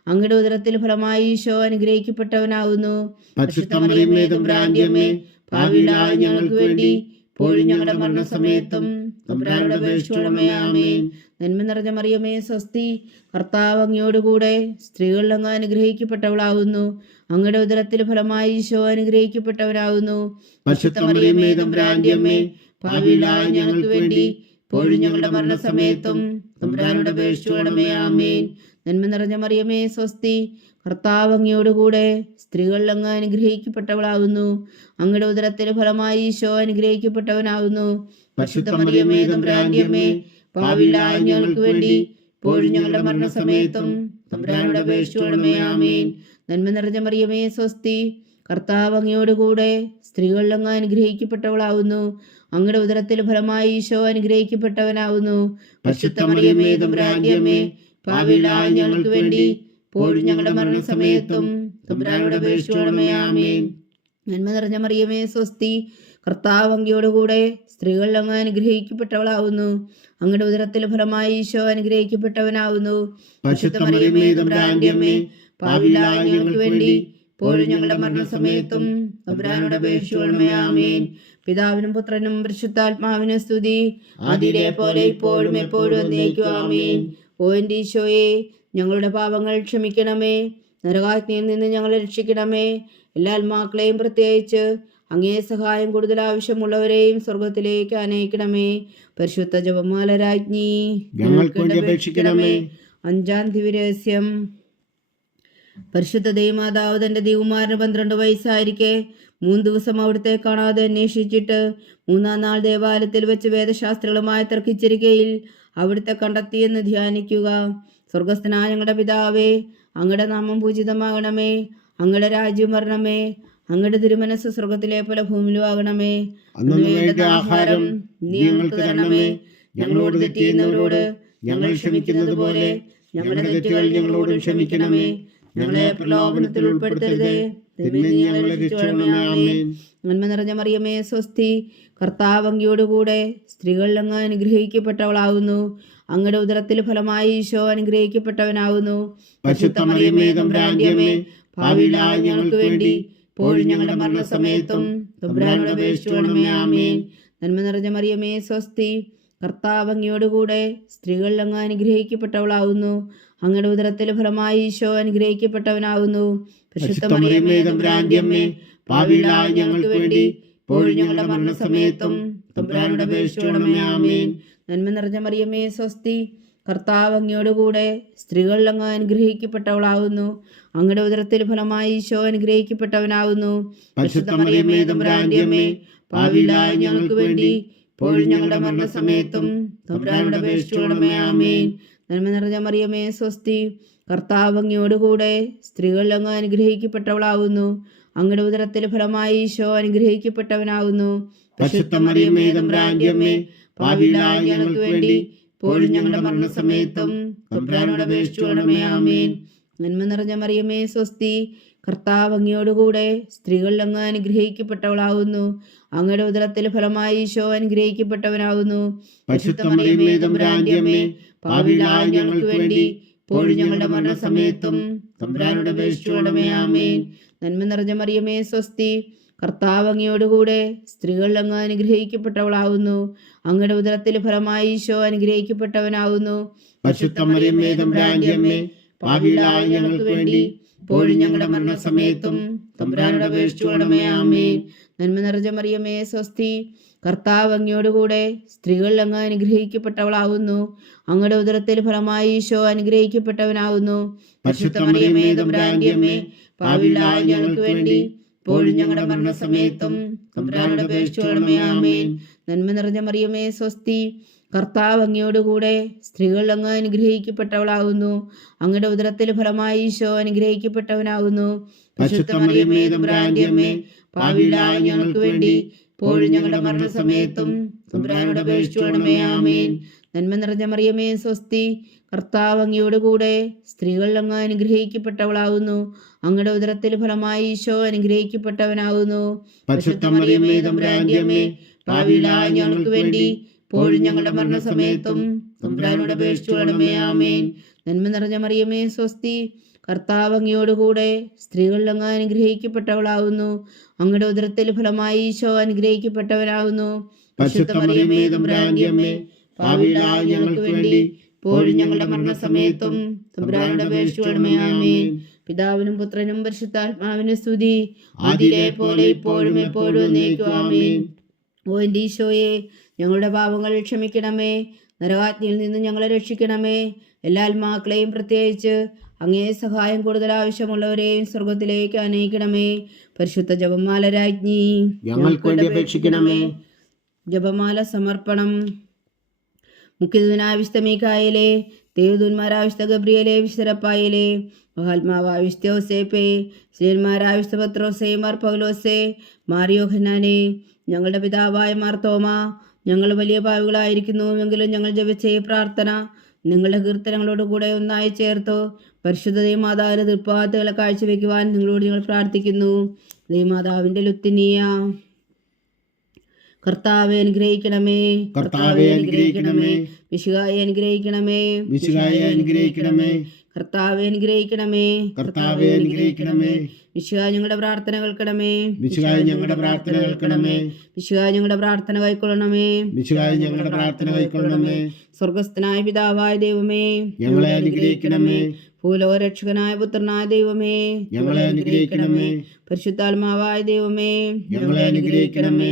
അങ്ങയുടെ ഉദരത്തിൽ ഫലമായി ഈശോ അനുഗ്രഹിക്കപ്പെട്ടവനാവുന്നു. പരിശുദ്ധ മറിയമേ, തമ്പുരാന്റെ അമ്മേ, പാപികളായ ഞങ്ങൾക്ക് വേണ്ടി ഇപ്പോഴും ഞങ്ങളുടെ മരണസമയത്തും തമ്പുരാനോട് അപേക്ഷിച്ചുകൊള്ളണമേ. ആമേൻ. നന്മ നിറഞ്ഞ മറിയമേ, സ്വസ്തി, കർത്താവ് അങ്ങയോടുകൂടെ സ്ത്രീകൾ അങ്ങ് അനുഗ്രഹിക്കപ്പെട്ടവളാവുന്നു. അങ്ങയുടെ ഉദരത്തിൽ ഫലമായി ഈശോ അനുഗ്രഹിക്കപ്പെട്ടവനാകുന്നു. പരിശുദ്ധ മറിയമേ, തമ്പുരാന്റെ അമ്മേ, പാപികളായ ഞങ്ങൾക്ക് വേണ്ടി ഇപ്പോഴും ഞങ്ങളുടെ മരണസമയത്തും തമ്പുരാനോട് അപേക്ഷിച്ചുകൊള്ളണമേ. ആമേൻ. നന്മ നിറഞ്ഞ മറിയമേ, സ്വസ്തി, കർത്താവ് അങ്ങയോടുകൂടെ സ്ത്രീകൾ അങ്ങ് അനുഗ്രഹിക്കപ്പെട്ടവളാവുന്നു. അങ്ങയുടെ ഉദരത്തിൽ ഫലമായി ഈശോ അനുഗ്രഹിക്കപ്പെട്ടവനാകുന്നു. പരിശുദ്ധ മറിയമേ, തമ്പുരാന്റെ അമ്മേ, പാപികളായ ഞങ്ങൾക്ക് വേണ്ടി ഇപ്പോഴും ഞങ്ങളുടെ മരണസമയത്തും തമ്പുരാനോട് അപേക്ഷിച്ചുകൊള്ളണമേ. ആമേൻ. നന്മ നിറഞ്ഞ മറിയമേ, സ്വസ്തി, കർത്താവ് അങ്ങയോടുകൂടെ സ്ത്രീകൾ അങ്ങ് അനുഗ്രഹിക്കപ്പെട്ടവളാവുന്നു. അങ്ങയുടെ ഉദരത്തിൽ ഫലമായി ഈശോ അനുഗ്രഹിക്കപ്പെട്ടവനാവുന്നു. പരിശുദ്ധ മറിയമേ, തമ്പുരാന്റെ അമ്മേ, പാപികളായ ഞങ്ങൾക്ക് വേണ്ടി ഇപ്പോഴും ഞങ്ങളുടെ മരണസമയത്തും തമ്പുരാനോട് അപേക്ഷിച്ചുകൊള്ളണമേ. ആമേൻ. നന്മ നിറഞ്ഞ മറിയമേ, സ്വസ്തി, കർത്താവ് അങ്ങയോടുകൂടെ സ്ത്രീകൾ അങ്ങ് അനുഗ്രഹിക്കപ്പെട്ടവളാവുന്നു. അങ്ങയുടെ ഉദരത്തിൽ ഫലമായി ഈശോ അനുഗ്രഹിക്കപ്പെട്ടവനാവുന്നു. പരിശുദ്ധ മറിയമേ, തമ്പുരാന്റെ അമ്മേ, പാപികളായ ഞങ്ങൾക്ക് വേണ്ടി ഇപ്പോഴും ഞങ്ങളുടെ മരണസമയത്തും തമ്പുരാനോട് അപേക്ഷിച്ചുകൊള്ളണമേ. ആമേൻ. പിതാവിനും പുത്രനും പരിശുദ്ധാത്മാവിനും സ്തുതി, ആദിയിലെ പോലെ ഇപ്പോഴും എപ്പോഴും എന്നേക്കും. ആമേൻ. ഓ എൻ്റെ ഈശോയെ, ഞങ്ങളുടെ പാപങ്ങൾ ക്ഷമിക്കണമേ, നരകാഗ്നിയിൽ നിന്ന് ഞങ്ങളെ രക്ഷിക്കണമേ. എല്ലാ ആത്മാക്കളെയും പ്രത്യേകിച്ച് അങ്ങേ സഹായം കൂടുതൽ ആവശ്യമുള്ളവരെയും സ്വർഗത്തിലേക്ക് അനയിക്കണമേ. പരിശുദ്ധ ജപമാല രാജ്ഞി ഞങ്ങൾക്ക് വേണ്ടി അപേക്ഷിക്കണമേ. 5-ാം ദിവ്യരഹസ്യം. പരിശുദ്ധ ദൈവമാതാവ് തന്റെ ദൈവകുമാരന് 12 വയസ്സായിരിക്കെ 3 ദിവസം അവിടുത്തെ കാണാതെ അന്വേഷിച്ചിട്ട് 3-ാം നാൾ ദേവാലയത്തിൽ വെച്ച് വേദശാസ്ത്രികളുമായി തർക്കിച്ചിരിക്കയിൽ അവിടുത്തെ കണ്ടെത്തിയെന്ന് ധ്യാനിക്കുക. സ്വർഗസ്ഥനായ ഞങ്ങളുടെ പിതാവേ, അങ്ങയുടെ നാമം പൂജിതമാകണമേ, അങ്ങയുടെ രാജ്യം വരണമേ, അങ്ങയുടെ തിരുമനസ്സ് സ്വർഗത്തിലെ പോലെ ഭൂമിയിലും ആകണമേ. അന്നു വേണ്ട ആഹാരം നീ ഞങ്ങൾക്ക് തരണമേ. ഞങ്ങളോട് തെറ്റ് ചെയ്യുന്നവരോട് ഞങ്ങൾ ക്ഷമിക്കുന്നത് പോലെ ഞങ്ങളുടെ തെറ്റുകൾ ഞങ്ങളോടും ക്ഷമിക്കണമേ. ഞങ്ങളെ പ്രലോഭനത്തിൽ ഉൾപ്പെടുത്തരുതേ, തിന്മയിൽ നിന്ന് ഞങ്ങളെ രക്ഷിച്ചുകൊള്ളണമേ. ആമേൻ. നന്മ നിറഞ്ഞ മറിയമേ, സ്വസ്തി, കർത്താവ് അങ്ങയോടുകൂടെ സ്ത്രീകൾ അങ്ങ് അനുഗ്രഹിക്കപ്പെട്ടവളാവുന്നു. അങ്ങയുടെ ഉദരത്തിൽ ഫലമായി ഈശോ അനുഗ്രഹിക്കപ്പെട്ടവനാവുന്നു. പരിശുദ്ധ മറിയമേ, തമ്പുരാന്റെ അമ്മേ, പാപികളായ ഞങ്ങൾക്ക് വേണ്ടി ഇപ്പോഴും ഞങ്ങളുടെ മരണസമയത്തും തമ്പുരാനോട് അപേക്ഷിച്ചുകൊള്ളണമേ. ആമേൻ. നന്മ നിറഞ്ഞ മറിയമേ, സ്വസ്തി, കർത്താവ് അങ്ങയോടുകൂടെ സ്ത്രീകൾ അങ്ങ് അനുഗ്രഹിക്കപ്പെട്ടവളാവുന്നു. അങ്ങയുടെ ഉദരത്തിൽ ഫലമായി ഈശോ അനുഗ്രഹിക്കപ്പെട്ടവനാവുന്നു. പരിശുദ്ധ മറിയമേ, തമ്പുരാന്റെ അമ്മേ, പാപികളായ ഞങ്ങൾക്ക് വേണ്ടി ഇപ്പോഴും ഞങ്ങളുടെ മരണസമയത്തും തമ്പുരാനോട് അപേക്ഷിച്ചുകൊള്ളണമേ. ആമേൻ. നന്മ നിറഞ്ഞ മറിയമേ സ്വസ്തി, കർത്താവ് അങ്ങയോടുകൂടെ സ്ത്രീകളിൽ അങ്ങ് അനുഗ്രഹിക്കപ്പെട്ടവളാകുന്നു. അങ്ങയുടെ ഉദരത്തിൽ ഫലമായി ഈശോ അനുഗ്രഹിക്കപ്പെട്ടവനാകുന്നു. പരിശുദ്ധ മറിയമേ തമ്പുരാന്റെ അമ്മേ, പാപികളായ ഞങ്ങൾക്ക് വേണ്ടി ഇപ്പോഴും ഞങ്ങളുടെ മരണസമയത്തും തമ്പുരാനോട് അപേക്ഷിച്ചുകൊള്ളണമേ. ആമേൻ. നന്മ നിറഞ്ഞ മറിയമേ സ്വസ്തി, കർത്താവ് അങ്ങയോടുകൂടെ സ്ത്രീകളിൽ അങ്ങ് അനുഗ്രഹിക്കപ്പെട്ടവളാകുന്നു. അങ്ങയുടെ ഉദരത്തിൽ ഫലമായി ഈശോ അനുഗ്രഹിക്കപ്പെട്ടവനാകുന്നു. പരിശുദ്ധ മറിയമേ തമ്പുരാന്റെ അമ്മേ, പാപികളായ ഞങ്ങൾക്ക് വേണ്ടി ഇപ്പോഴും ഞങ്ങളുടെ മരണസമയത്തും തമ്പുരാനോട് അപേക്ഷിച്ചുകൊള്ളണമേ. ആമേൻ. നന്മ നിറഞ്ഞ മറിയമേ സ്വസ്തി, കർത്താവ് അങ്ങയോടുകൂടെ സ്ത്രീകളിൽ അങ്ങ് അനുഗ്രഹിക്കപ്പെട്ടവളാകുന്നു. അങ്ങയുടെ ഉദരത്തിൽ ഫലമായി ഈശോ അനുഗ്രഹിക്കപ്പെട്ടവനാകുന്നു. പരിശുദ്ധ മറിയമേ തമ്പുരാന്റെ അമ്മേ, പാപികളായ ഞങ്ങൾക്ക് വേണ്ടി ഇപ്പോഴും ഞങ്ങളുടെ മരണസമയത്തും തമ്പുരാനോട് അപേക്ഷിച്ചുകൊള്ളണമേ. ആമേൻ. നന്മ നിറഞ്ഞ മറിയമേ സ്വസ്തി, കർത്താവ് അങ്ങയോടുകൂടെ സ്ത്രീകളിൽ അങ്ങ് അനുഗ്രഹിക്കപ്പെട്ടവളാകുന്നു. അങ്ങയുടെ ഉദരത്തിൽ ഫലമായി ഈശോ അനുഗ്രഹിക്കപ്പെട്ടവനാകുന്നു. പരിശുദ്ധ മറിയമേ തമ്പുരാന്റെ അമ്മേ, പാപികളായ ഞങ്ങൾക്ക് വേണ്ടി ഇപ്പോഴും ഞങ്ങളുടെ മരണസമയത്തും തമ്പുരാനോട് അപേക്ഷിച്ചുകൊള്ളണമേ. ആമേൻ. നന്മ നിറഞ്ഞ മറിയമേ സ്വസ്തി, കർത്താവ് അങ്ങയോടുകൂടെ സ്ത്രീകളിൽ അങ്ങ് അനുഗ്രഹിക്കപ്പെട്ടവളാകുന്നു. അങ്ങയുടെ ഉദരത്തിൽ ഫലമായി ഈശോ അനുഗ്രഹിക്കപ്പെട്ടവനാകുന്നു. പരിശുദ്ധ മറിയമേ തമ്പുരാന്റെ അമ്മേ, പാപികളായ ഞങ്ങൾക്ക് വേണ്ടി ഇപ്പോഴും ഞങ്ങളുടെ മരണസമയത്തും തമ്പുരാനോട് അപേക്ഷിച്ചുകൊള്ളണമേ. ആമേൻ. നന്മ നിറഞ്ഞ മറിയമേ സ്വസ്തി, കർത്താവ് അങ്ങയോടുകൂടെ സ്ത്രീകളിൽ അങ്ങ് അനുഗ്രഹിക്കപ്പെട്ടവളാകുന്നു. അങ്ങയുടെ ഉദരത്തിൽ ഫലമായി ഈശോ അനുഗ്രഹിക്കപ്പെട്ടവനാകുന്നു. പരിശുദ്ധ മറിയമേ തമ്പുരാന്റെ അമ്മേ, പാപികളായ ഞങ്ങൾക്ക് വേണ്ടി ഇപ്പോഴും ഞങ്ങളുടെ മരണസമയത്തും തമ്പുരാനോട് അപേക്ഷിച്ചുകൊള്ളണമേ. ആമേൻ. നന്മ നിറഞ്ഞ മറിയമേ സ്വസ്തി, കർത്താവ് അങ്ങയോടുകൂടെ സ്ത്രീകളിൽ അങ്ങ് അനുഗ്രഹിക്കപ്പെട്ടവളാകുന്നു. അങ്ങയുടെ ഉദരത്തിൽ ഫലമായി ഈശോ അനുഗ്രഹിക്കപ്പെട്ടവനാകുന്നു. പരിശുദ്ധ മറിയമേ തമ്പുരാന്റെ അമ്മേ, പാപികളായ ഞങ്ങൾക്ക് വേണ്ടി ഇപ്പോഴും ഞങ്ങളുടെ മരണസമയത്തും തമ്പുരാനോട് അപേക്ഷിച്ചുകൊള്ളണമേ. ആമേൻ. നന്മ നിറഞ്ഞ മറിയമേ സ്വസ്തി, കർത്താവ് അങ്ങയോടുകൂടെ സ്ത്രീകളിൽ അങ്ങ് അനുഗ്രഹിക്കപ്പെട്ടവളാകുന്നു. അങ്ങയുടെ ഉദരത്തിൽ ഫലമായി ഈശോ അനുഗ്രഹിക്കപ്പെട്ടവനാകുന്നു. പരിശുദ്ധ മറിയമേ തമ്പുരാന്റെ അമ്മേ, പാപികളായ ഞങ്ങൾക്ക് വേണ്ടി ഇപ്പോഴും ഞങ്ങളുടെ മരണസമയത്തും തമ്പുരാനോട് അപേക്ഷിച്ചുകൊള്ളണമേ. ആമേൻ. പിതാവിനും പുത്രനും പരിശുദ്ധാത്മാവിനും സ്തുതി, ആദിയിലെ പോലെ ഇപ്പോഴും എപ്പോഴും എന്നേക്കും. ആമേൻ. ഓ എൻ്റെ ഈശോയെ, ഞങ്ങളുടെ പാപങ്ങൾ ക്ഷമിക്കണമേ. നരകാഗ്നിയിൽ നിന്ന് ഞങ്ങളെ രക്ഷിക്കണമേ. എല്ലാ ആത്മാക്കളെയും പ്രത്യേകിച്ച് അങ്ങേ സഹായം കൂടുതൽ ആവശ്യമുള്ളവരെയും സ്വർഗത്തിലേക്ക് അനയിക്കണമേ. പരിശുദ്ധ ജപമാല രാജ്ഞി, ഞങ്ങൾക്ക് വേണ്ടി അപേക്ഷിക്കണമേ. ജപമാല സമർപ്പണം. മുഖ്യദൂതനായ വിശുദ്ധ മീഖായേലേ, ദേവദൂതന്മാരായ വിശുദ്ധ ഗബ്രിയേലേ, വിശുദ്ധ റഫായേലേ, മഹാത്മാവായ വിശുദ്ധ യോസേപ്പേ, ശ്രീയന്മാരായ വിശുദ്ധ പത്രോസേ, മാർ പൗലോസേ, മാർ യോഹന്നാനേ, ഞങ്ങളുടെ പിതാവായ മാർ തോമ, ഞങ്ങൾ വലിയ പാവികളായിരിക്കുന്നുവെങ്കിലും ഞങ്ങൾ ജപിച്ച ഈ പ്രാർത്ഥന നിങ്ങളുടെ കീർത്തനങ്ങളോട് കൂടെ ഒന്നായി ചേർത്തു പരിശുദ്ധ ദൈവമാതാവിന്റെ തൃപ്പാദങ്ങളെ കാഴ്ചവെക്കുവാൻ നിങ്ങളോട് ഞങ്ങൾ പ്രാർത്ഥിക്കുന്നു. ദൈവമാതാവിന്റെ ലുത്തിനിയ. കർത്താവെ അനുഗ്രഹിക്കണമേ. കർത്താവെ അനുഗ്രഹിക്കണമേ. മിശിഹായെ അനുഗ്രഹിക്കണമേ. മിശിഹായെ അനുഗ്രഹിക്കണമേ. കർത്താവെ അനുഗ്രഹിക്കണമേ. കർത്താവെ അനുഗ്രഹിക്കണമേ. മിശിഹാ ഞങ്ങളുടെ പ്രാർത്ഥന കേൾക്കണമേ. മിശിഹായെ ഞങ്ങളുടെ പ്രാർത്ഥന കേൾക്കണമേ. മിശിഹാ ഞങ്ങളുടെ പ്രാർത്ഥന കൈക്കൊള്ളണമേ. മിശിഹായെ ഞങ്ങളുടെ പ്രാർത്ഥന കൈക്കൊള്ളണമേ. സ്വർഗസ്ഥനായ പിതാവായ ദൈവമേ, ഞങ്ങളെ അനുഗ്രഹിക്കണമേ. ഭൂലോകരക്ഷകനായ പുത്രനായ ദൈവമേ, ഞങ്ങളെ അനുഗ്രഹിക്കണമേ. പരിശുദ്ധാത്മാവായ ദൈവമേ, ഞങ്ങളെ അനുഗ്രഹിക്കണമേ.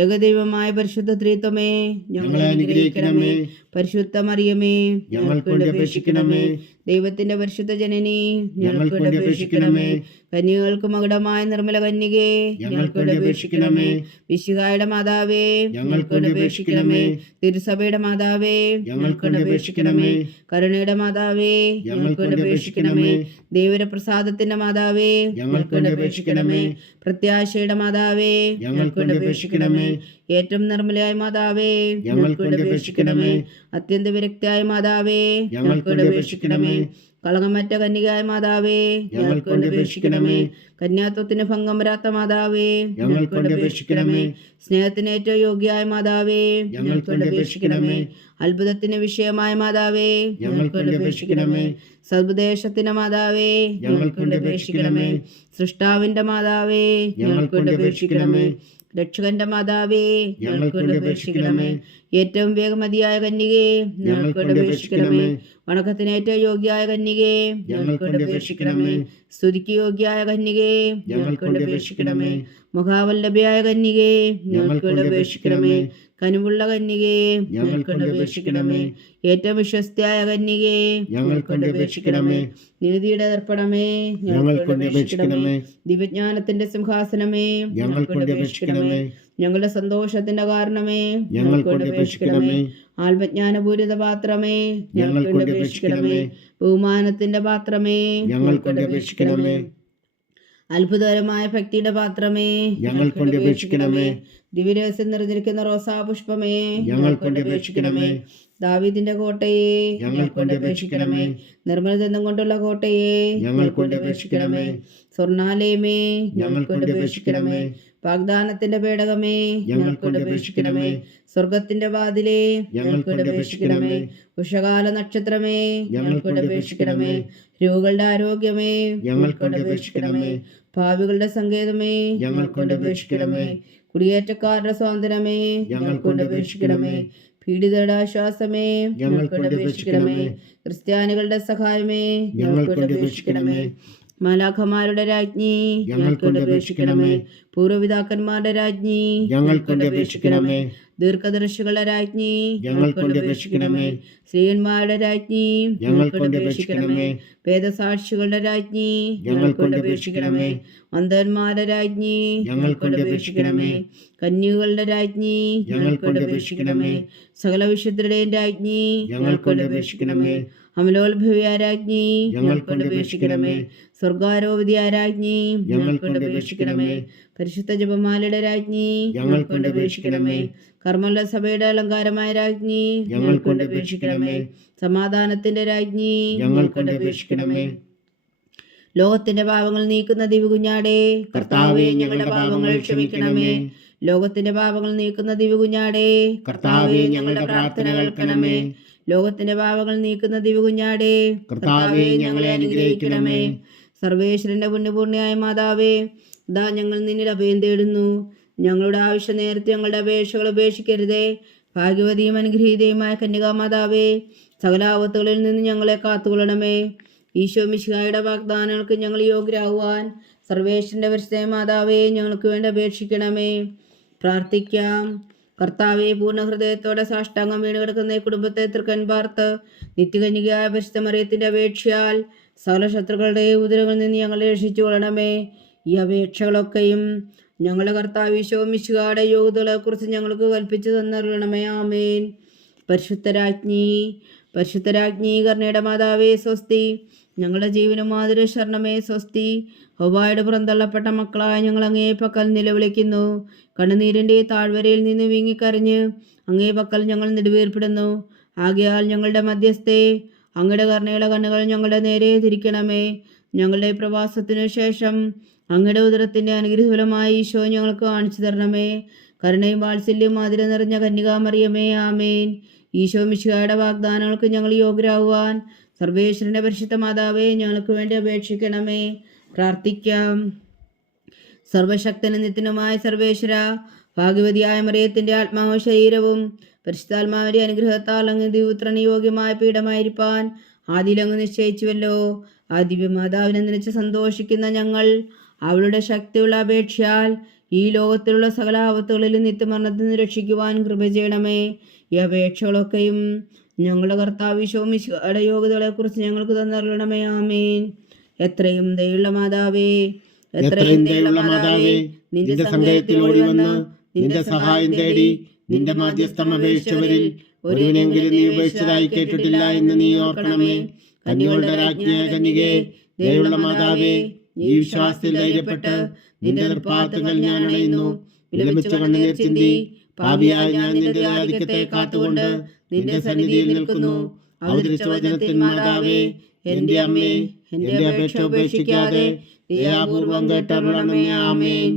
ഏകദൈവമായ പരിശുദ്ധ ത്രിത്വമേ, ഞങ്ങളെ അനുഗ്രഹിക്കണമേ. പരിശുദ്ധ മറിയമേ, ഞങ്ങൾക്ക് വേണ്ടി അപേക്ഷിക്കണമേ. ദൈവത്തിന്റെ പരിശുദ്ധ ജനനി, ഞങ്ങൾക്ക് വേണ്ടി അപേക്ഷിക്കണമേ. കന്യകൾക്ക് മകുടമായ നിർമ്മല കന്യകേ, ഞങ്ങൾക്ക് വേണ്ടി അപേക്ഷിക്കണമേ. വിശുഹായുടെ മാതാവേ, ഞങ്ങൾക്ക് വേണ്ടി അപേക്ഷിക്കണമേ. തിരുസഭയുടെ മാതാവേ, ഞങ്ങൾക്ക് വേണ്ടി അപേക്ഷിക്കണമേ. കരുണയുടെ മാതാവേ, ഞങ്ങൾക്ക് വേണ്ടി അപേക്ഷിക്കണമേ. ദൈവപ്രസാദത്തിന്റെ മാതാവേ, ഞങ്ങൾക്ക് വേണ്ടി അപേക്ഷിക്കണമേ. പ്രത്യാശയുടെ മാതാവേ, ഞങ്ങൾക്ക് വേണ്ടി അപേക്ഷിക്കണമേ. ഏറ്റവും നിർമ്മലയായ മാതാവേ, ഞങ്ങൾക്ക് വേണ്ടി അപേക്ഷിക്കണമേ. അത്യന്ത വിരക്തിയായ മാതാവേ, ഞങ്ങൾക്ക് വേണ്ടി അപേക്ഷിക്കണമേ. കളങ്കമറ്റ കന്യകായ മാതാവേ, ഞങ്ങൾക്ക് വേണ്ടി അപേക്ഷിക്കണമേ. കന്യാത്വത്തിന് ഭംഗം വരാത്ത മാതാവേ, ഞങ്ങൾക്ക് വേണ്ടി അപേക്ഷിക്കണമേ. സ്നേഹത്തിന് ഏറ്റവും യോഗ്യയായ മാതാവേ, ഞങ്ങൾക്ക് വേണ്ടി അപേക്ഷിക്കണമേ. അത്ഭുതത്തിന് വിഷയമായ മാതാവേ, ഞങ്ങൾക്ക് വേണ്ടി അപേക്ഷിക്കണമേ. സദ്പദേശത്തിന്റെ മാതാവേ, ഞങ്ങൾക്ക് വേണ്ടി അപേക്ഷിക്കണമേ. സൃഷ്ടാവിന്റെ മാതാവേ, ഞങ്ങൾക്ക് വേണ്ടി അപേക്ഷിക്കണമേ. രക്ഷകന്റെ മാതാവേ, ഞങ്ങൾക്ക് വേണ്ടി അപേക്ഷിക്കണമേ. ഏറ്റവും വേഗമതിയായ കന്യകേ, ഞങ്ങൾക്ക് വേണ്ടി അപേക്ഷിക്കണമേ. വണക്കത്തിന് ഏറ്റവും യോഗ്യയായ കന്യകേ, ഞങ്ങൾക്ക് വേണ്ടി അപേക്ഷിക്കണമേ. സ്തുതിക്ക് യോഗ്യയായ കന്യകേ, ഞങ്ങൾക്ക് വേണ്ടി അപേക്ഷിക്കണമേ. മുഖാവല്ലഭയായ കന്യകേ, ഞങ്ങൾക്ക് വേണ്ടി അപേക്ഷിക്കണമേ. കനിവുള്ള കന്യകേ, ഞങ്ങൾക്ക് വേണ്ടി അപേക്ഷിക്കണമേ. ഏറ്റവും വിശ്വസ്തയായ കന്യകേ, ഞങ്ങൾക്ക് വേണ്ടി അപേക്ഷിക്കണമേ. നീതിയുടെ ദർപ്പണമേ, ഞങ്ങൾക്ക് വേണ്ടി അപേക്ഷിക്കണമേ. ദിവ്യജ്ഞാനത്തിന്റെ സിംഹാസനമേ, ഞങ്ങൾക്ക് വേണ്ടി അപേക്ഷിക്കണമേ. ഞങ്ങളുടെ സന്തോഷത്തിന്റെ കാരണമേ, ഞങ്ങൾക്ക് വേണ്ടി അപേക്ഷിക്കണമേ. ആത്മജ്ഞാനപൂരിത പാത്രമേ, ഞങ്ങൾക്ക് വേണ്ടി അപേക്ഷിക്കണമേ. ബഹുമാനത്തിന്റെ പാത്രമേ, ഞങ്ങൾക്ക് വേണ്ടി അപേക്ഷിക്കണമേ. അത്ഭുതകരമായ ഭക്തിയുടെ പാത്രമേ, ഞങ്ങൾക്ക് വേണ്ടി അപേക്ഷിക്കണമേ. ദിവ്യരഹസ്യം നിറഞ്ഞിരിക്കുന്ന റോസാപുഷ്പമേ, ഞങ്ങൾക്ക് വേണ്ടി അപേക്ഷിക്കണമേ. ദാവീദിന്റെ കോട്ടയെ, ഞങ്ങൾക്ക് വേണ്ടി അപേക്ഷിക്കണമേ. നിർമ്മലദന്തം കൊണ്ടുള്ള കോട്ടയെ, ഞങ്ങൾക്ക് വേണ്ടി അപേക്ഷിക്കണമേ. സ്വർണാലയമേ, ഞങ്ങൾക്ക് വേണ്ടി അപേക്ഷിക്കണമേ. വാഗ്ദാനത്തിന്റെ പേടകമേ, ഞങ്ങൾക്ക് വേണ്ടി അപേക്ഷിക്കണമേ. സ്വർഗത്തിന്റെ വാതിലേ, ഞങ്ങൾക്ക് വേണ്ടി അപേക്ഷിക്കണമേ. ഉഷകാല നക്ഷത്രമേ, ഞങ്ങൾക്ക് വേണ്ടി അപേക്ഷിക്കണമേ. രോഗികളുടെ ആരോഗ്യമേ, ഞങ്ങൾക്ക് വേണ്ടി അപേക്ഷിക്കണമേ. ഭാവികളുടെ സങ്കേതമേ, ഞങ്ങൾക്ക് വേണ്ടി അപേക്ഷിക്കണമേ. കുടിയേറ്റക്കാരുടെ സ്വാതന്ത്ര്യമേ, ഞങ്ങൾക്ക് വേണ്ടി അപേക്ഷിക്കണമേ. പീഡിതരുടെ ആശ്വാസമേ, ഞങ്ങൾക്ക് വേണ്ടി അപേക്ഷിക്കണമേ. ക്രിസ്ത്യാനികളുടെ സഹായമേ, ഞങ്ങൾക്ക് വേണ്ടി അപേക്ഷിക്കണമേ. മാലാഖമാരുടെ രാജ്ഞി, ഞങ്ങൾക്ക് വേണ്ടി അപേക്ഷിക്കണമേ. പൂർവ്വപിതാക്കന്മാരുടെ രാജ്ഞി, ഞങ്ങൾക്ക് വേണ്ടി അപേക്ഷിക്കണമേ. ദീർഘദർശികളുടെ രാജ്ഞി, ഞങ്ങൾക്ക് വേണ്ടി അപേക്ഷിക്കണമേ. സ്ത്രീയന്മാരുടെ രാജ്ഞി, ഞങ്ങൾക്ക് വേണ്ടി അപേക്ഷിക്കണമേ. വേദസാക്ഷികളുടെ രാജ്ഞി, ഞങ്ങൾക്ക് വേണ്ടി അപേക്ഷിക്കണമേ. അന്ധന്മാരുടെ രാജ്ഞി, ഞങ്ങൾക്ക് വേണ്ടി അപേക്ഷിക്കണമേ. കന്യകളുടെ രാജ്ഞി, ഞങ്ങൾക്ക് വേണ്ടി അപേക്ഷിക്കണമേ. സകല വിശുദ്ധരുടെയും രാജ്ഞി, ഞങ്ങൾക്ക് വേണ്ടി അപേക്ഷിക്കണമേ. അമലോത്ഭവിയായ രാജ്ഞി, ഞങ്ങൾക്ക് വേണ്ടി അപേക്ഷിക്കണമേ. സ്വർഗാരോപതിയായ രാജ്ഞി, ഞങ്ങൾക്ക് വേണ്ടി അപേക്ഷിക്കണമേ. പരിശുദ്ധ ജപമാലയുടെ രാജ്ഞി, ഞങ്ങൾക്ക് വേണ്ടി അപേക്ഷിക്കണമേ. കർമ്മല സഭയുടെ അലങ്കാരമായ രാജ്ഞി, ഞങ്ങൾക്ക് വേണ്ടി അപേക്ഷിക്കണമേ. സമാധാനത്തിന്റെ രാജ്ഞി, ഞങ്ങൾക്ക് വേണ്ടി അപേക്ഷിക്കണമേ. ലോകത്തിന്റെ പാപങ്ങൾ നീക്കുന്ന ദിവ്യകുഞ്ഞാടേ, കർത്താവേ ഞങ്ങളുടെ പാപങ്ങൾ ക്ഷമിക്കണമേ. ലോകത്തിന്റെ പാപങ്ങൾ നീക്കുന്ന ദിവ്യകുഞ്ഞാടേ, കർത്താവേ ഞങ്ങളുടെ പ്രാർത്ഥന കേൾക്കണമേ. ലോകത്തിന്റെ പാപങ്ങൾ നീക്കുന്ന ദിവ്യകുഞ്ഞാടേ, കർത്താവേ ഞങ്ങളെ അനുഗ്രഹിക്കണമേ. സർവേശ്വരന്റെ പുണ്യപൂർണ്ണയായ മാതാവേ, ദാ ഞങ്ങൾ നിന്നിൽ അഭയം തേടുന്നു. ഞങ്ങളുടെ ആവശ്യ നേരത്തെ ഞങ്ങളുടെ അപേക്ഷകൾ ഉപേക്ഷിക്കരുതേ. ഭാഗ്യവതിയും അനുഗ്രഹീതയുമായ കന്യകാമാതാവേ, സകല ആപത്തുകളിൽ നിന്ന് ഞങ്ങളെ കാത്തുകൊള്ളണമേ. ഈശോ മിശിഹായുടെ വാഗ്ദാനങ്ങൾക്ക് ഞങ്ങൾ യോഗ്യരാകുവാൻ സർവേശ്വരന്റെ പരിശുദ്ധ മാതാവേ, ഞങ്ങൾക്ക് വേണ്ടി അപേക്ഷിക്കണമേ. പ്രാർത്ഥിക്കാം. കർത്താവെ, പൂർണ്ണ ഹൃദയത്തോടെ സാഷ്ടാംഗം വീണ് കിടക്കുന്ന ഈ കുടുംബത്തെ തൃക്കൻ പാർത്ത് നിത്യകന്യകയായ പരിശുദ്ധ മറിയത്തിന്റെ അപേക്ഷയാൽ സകല ശത്രുക്കളുടെ ഉദരങ്ങളിൽ നിന്ന് ഞങ്ങളെ രക്ഷിച്ചു കൊള്ളണമേ. ഈ അപേക്ഷകളൊക്കെയും ഞങ്ങളുടെ കർത്താവ് ഈശോ മിശിഹായുടെ യോഗ്യതകളെക്കുറിച്ച് ഞങ്ങൾക്ക് കൽപ്പിച്ചു തന്നരുളണമേ. ആമേൻ. പരിശുദ്ധരാജ്ഞി കരുണയുടെ മാതാവേ സ്വസ്തി. ഞങ്ങളുടെ ജീവനും മാതിര ശരണമേ സ്വസ്തി. ഹൗവായുടെ പുറന്തള്ളപ്പെട്ട മക്കളായ ഞങ്ങൾ അങ്ങേ പക്കൽ നിലവിളിക്കുന്നു. കണ്ണുനീരിൻ്റെ താഴ്വരയിൽ നിന്ന് വീങ്ങിക്കരഞ്ഞ് അങ്ങേ പക്കൽ ഞങ്ങൾ നെടുവീർപ്പെടുന്നു. ആകയാൽ ഞങ്ങളുടെ മധ്യസ്ഥേ, അങ്ങയുടെ കരുണയുള്ള കണ്ണുകൾ ഞങ്ങളുടെ നേരെ തിരിക്കണമേ. ഞങ്ങളുടെ പ്രവാസത്തിനു ശേഷം അങ്ങയുടെ ഉദരത്തിൻ്റെ അനുഗ്രഹഫലമായി ഈശോ ഞങ്ങൾക്ക് കാണിച്ചു തരണമേ. കരുണയും വാത്സല്യവും മാതിര നിറഞ്ഞ കന്യകാമറിയമേ, ആമേൻ. ഈശോ മിശിഹായുടെ വാഗ്ദാനങ്ങൾക്ക് ഞങ്ങൾ യോഗ്യരാകുവാൻ സർവേശ്വരന്റെ പരിശുദ്ധ മാതാവേ, ഞങ്ങൾക്ക് വേണ്ടി അപേക്ഷിക്കണമേ. പ്രാർത്ഥിക്കാം. സർവശക്തനും നിത്യനുമായ സർവേശ്വര, ഭാഗ്യവതിയായ മറിയത്തിന്റെ ആത്മാവും ശരീരവും പരിശുദ്ധാത്മാവിന്റെ അനുഗ്രഹത്താൽ അങ്ങ് ദിവ്യപുത്രന് യോഗ്യമായ പീഠമായിരിക്കാൻ ആദിയിൽ അങ്ങ് നിശ്ചയിച്ചുവല്ലോ. ആ ദിവ്യമാതാവിനെ നിലച്ച് സന്തോഷിക്കുന്ന ഞങ്ങൾ അവളുടെ ശക്തിയുള്ള അപേക്ഷയാൽ ഈ ലോകത്തിലുള്ള സകല ആപത്തുകളിലും നിത്യമരണത്തിൽ നിന്ന് രക്ഷിക്കുവാൻ കൃപ ചെയ്യണമേ. ഈ അപേക്ഷകളൊക്കെയും ഞങ്ങളുടെ കർത്താവ് ഈശോ മിശിഹായുടെ യോഗ്യതകളെക്കുറിച്ച് ഞങ്ങൾക്ക് തന്നരുളണമേ. ആമേൻ. എത്രയും ദയുള്ള മാതാവേ, എത്രയും ദയുള്ള മാതാവേ, നിന്റെ സങ്കേതത്തിൽ ഓടി വന്ന് നിന്റെ സഹായം തേടി നിന്റെ മാധ്യസ്ഥം അപേക്ഷിച്ചവരിൽ ഒരുവനെങ്കിലും നീ ഉപേക്ഷിച്ചതായി കേട്ടിട്ടില്ല എന്ന് നീ ഓർക്കണമേ. കന്യകളുടെ രാജ്ഞിയായ കന്യകേ, ദയുള്ള മാതാവേ, ഈ വിശ്വാസത്തിൽ ധൈര്യപ്പെട്ട് നിന്റെ തൃപ്പാദങ്ങൾ ഞാൻ അണയുന്നു. വിലപിച്ച കണ്ണുനീർ ചിന്തി പാപിയായ ഞാൻ നിന്റെ ആധിക്യത്തെ കാത്തുകൊണ്ട് നിന്റെ സന്നിധിയിൽ നിൽക്കുന്നു. അവതരിച്ച വചനത്തിൻ മാതാവേ, എന്റെ അമ്മേ, എന്റെ അപേക്ഷ ഉപേക്ഷിക്കാതെ ദയാപൂർവം കേട്ടരുളണമേ. ആമേൻ.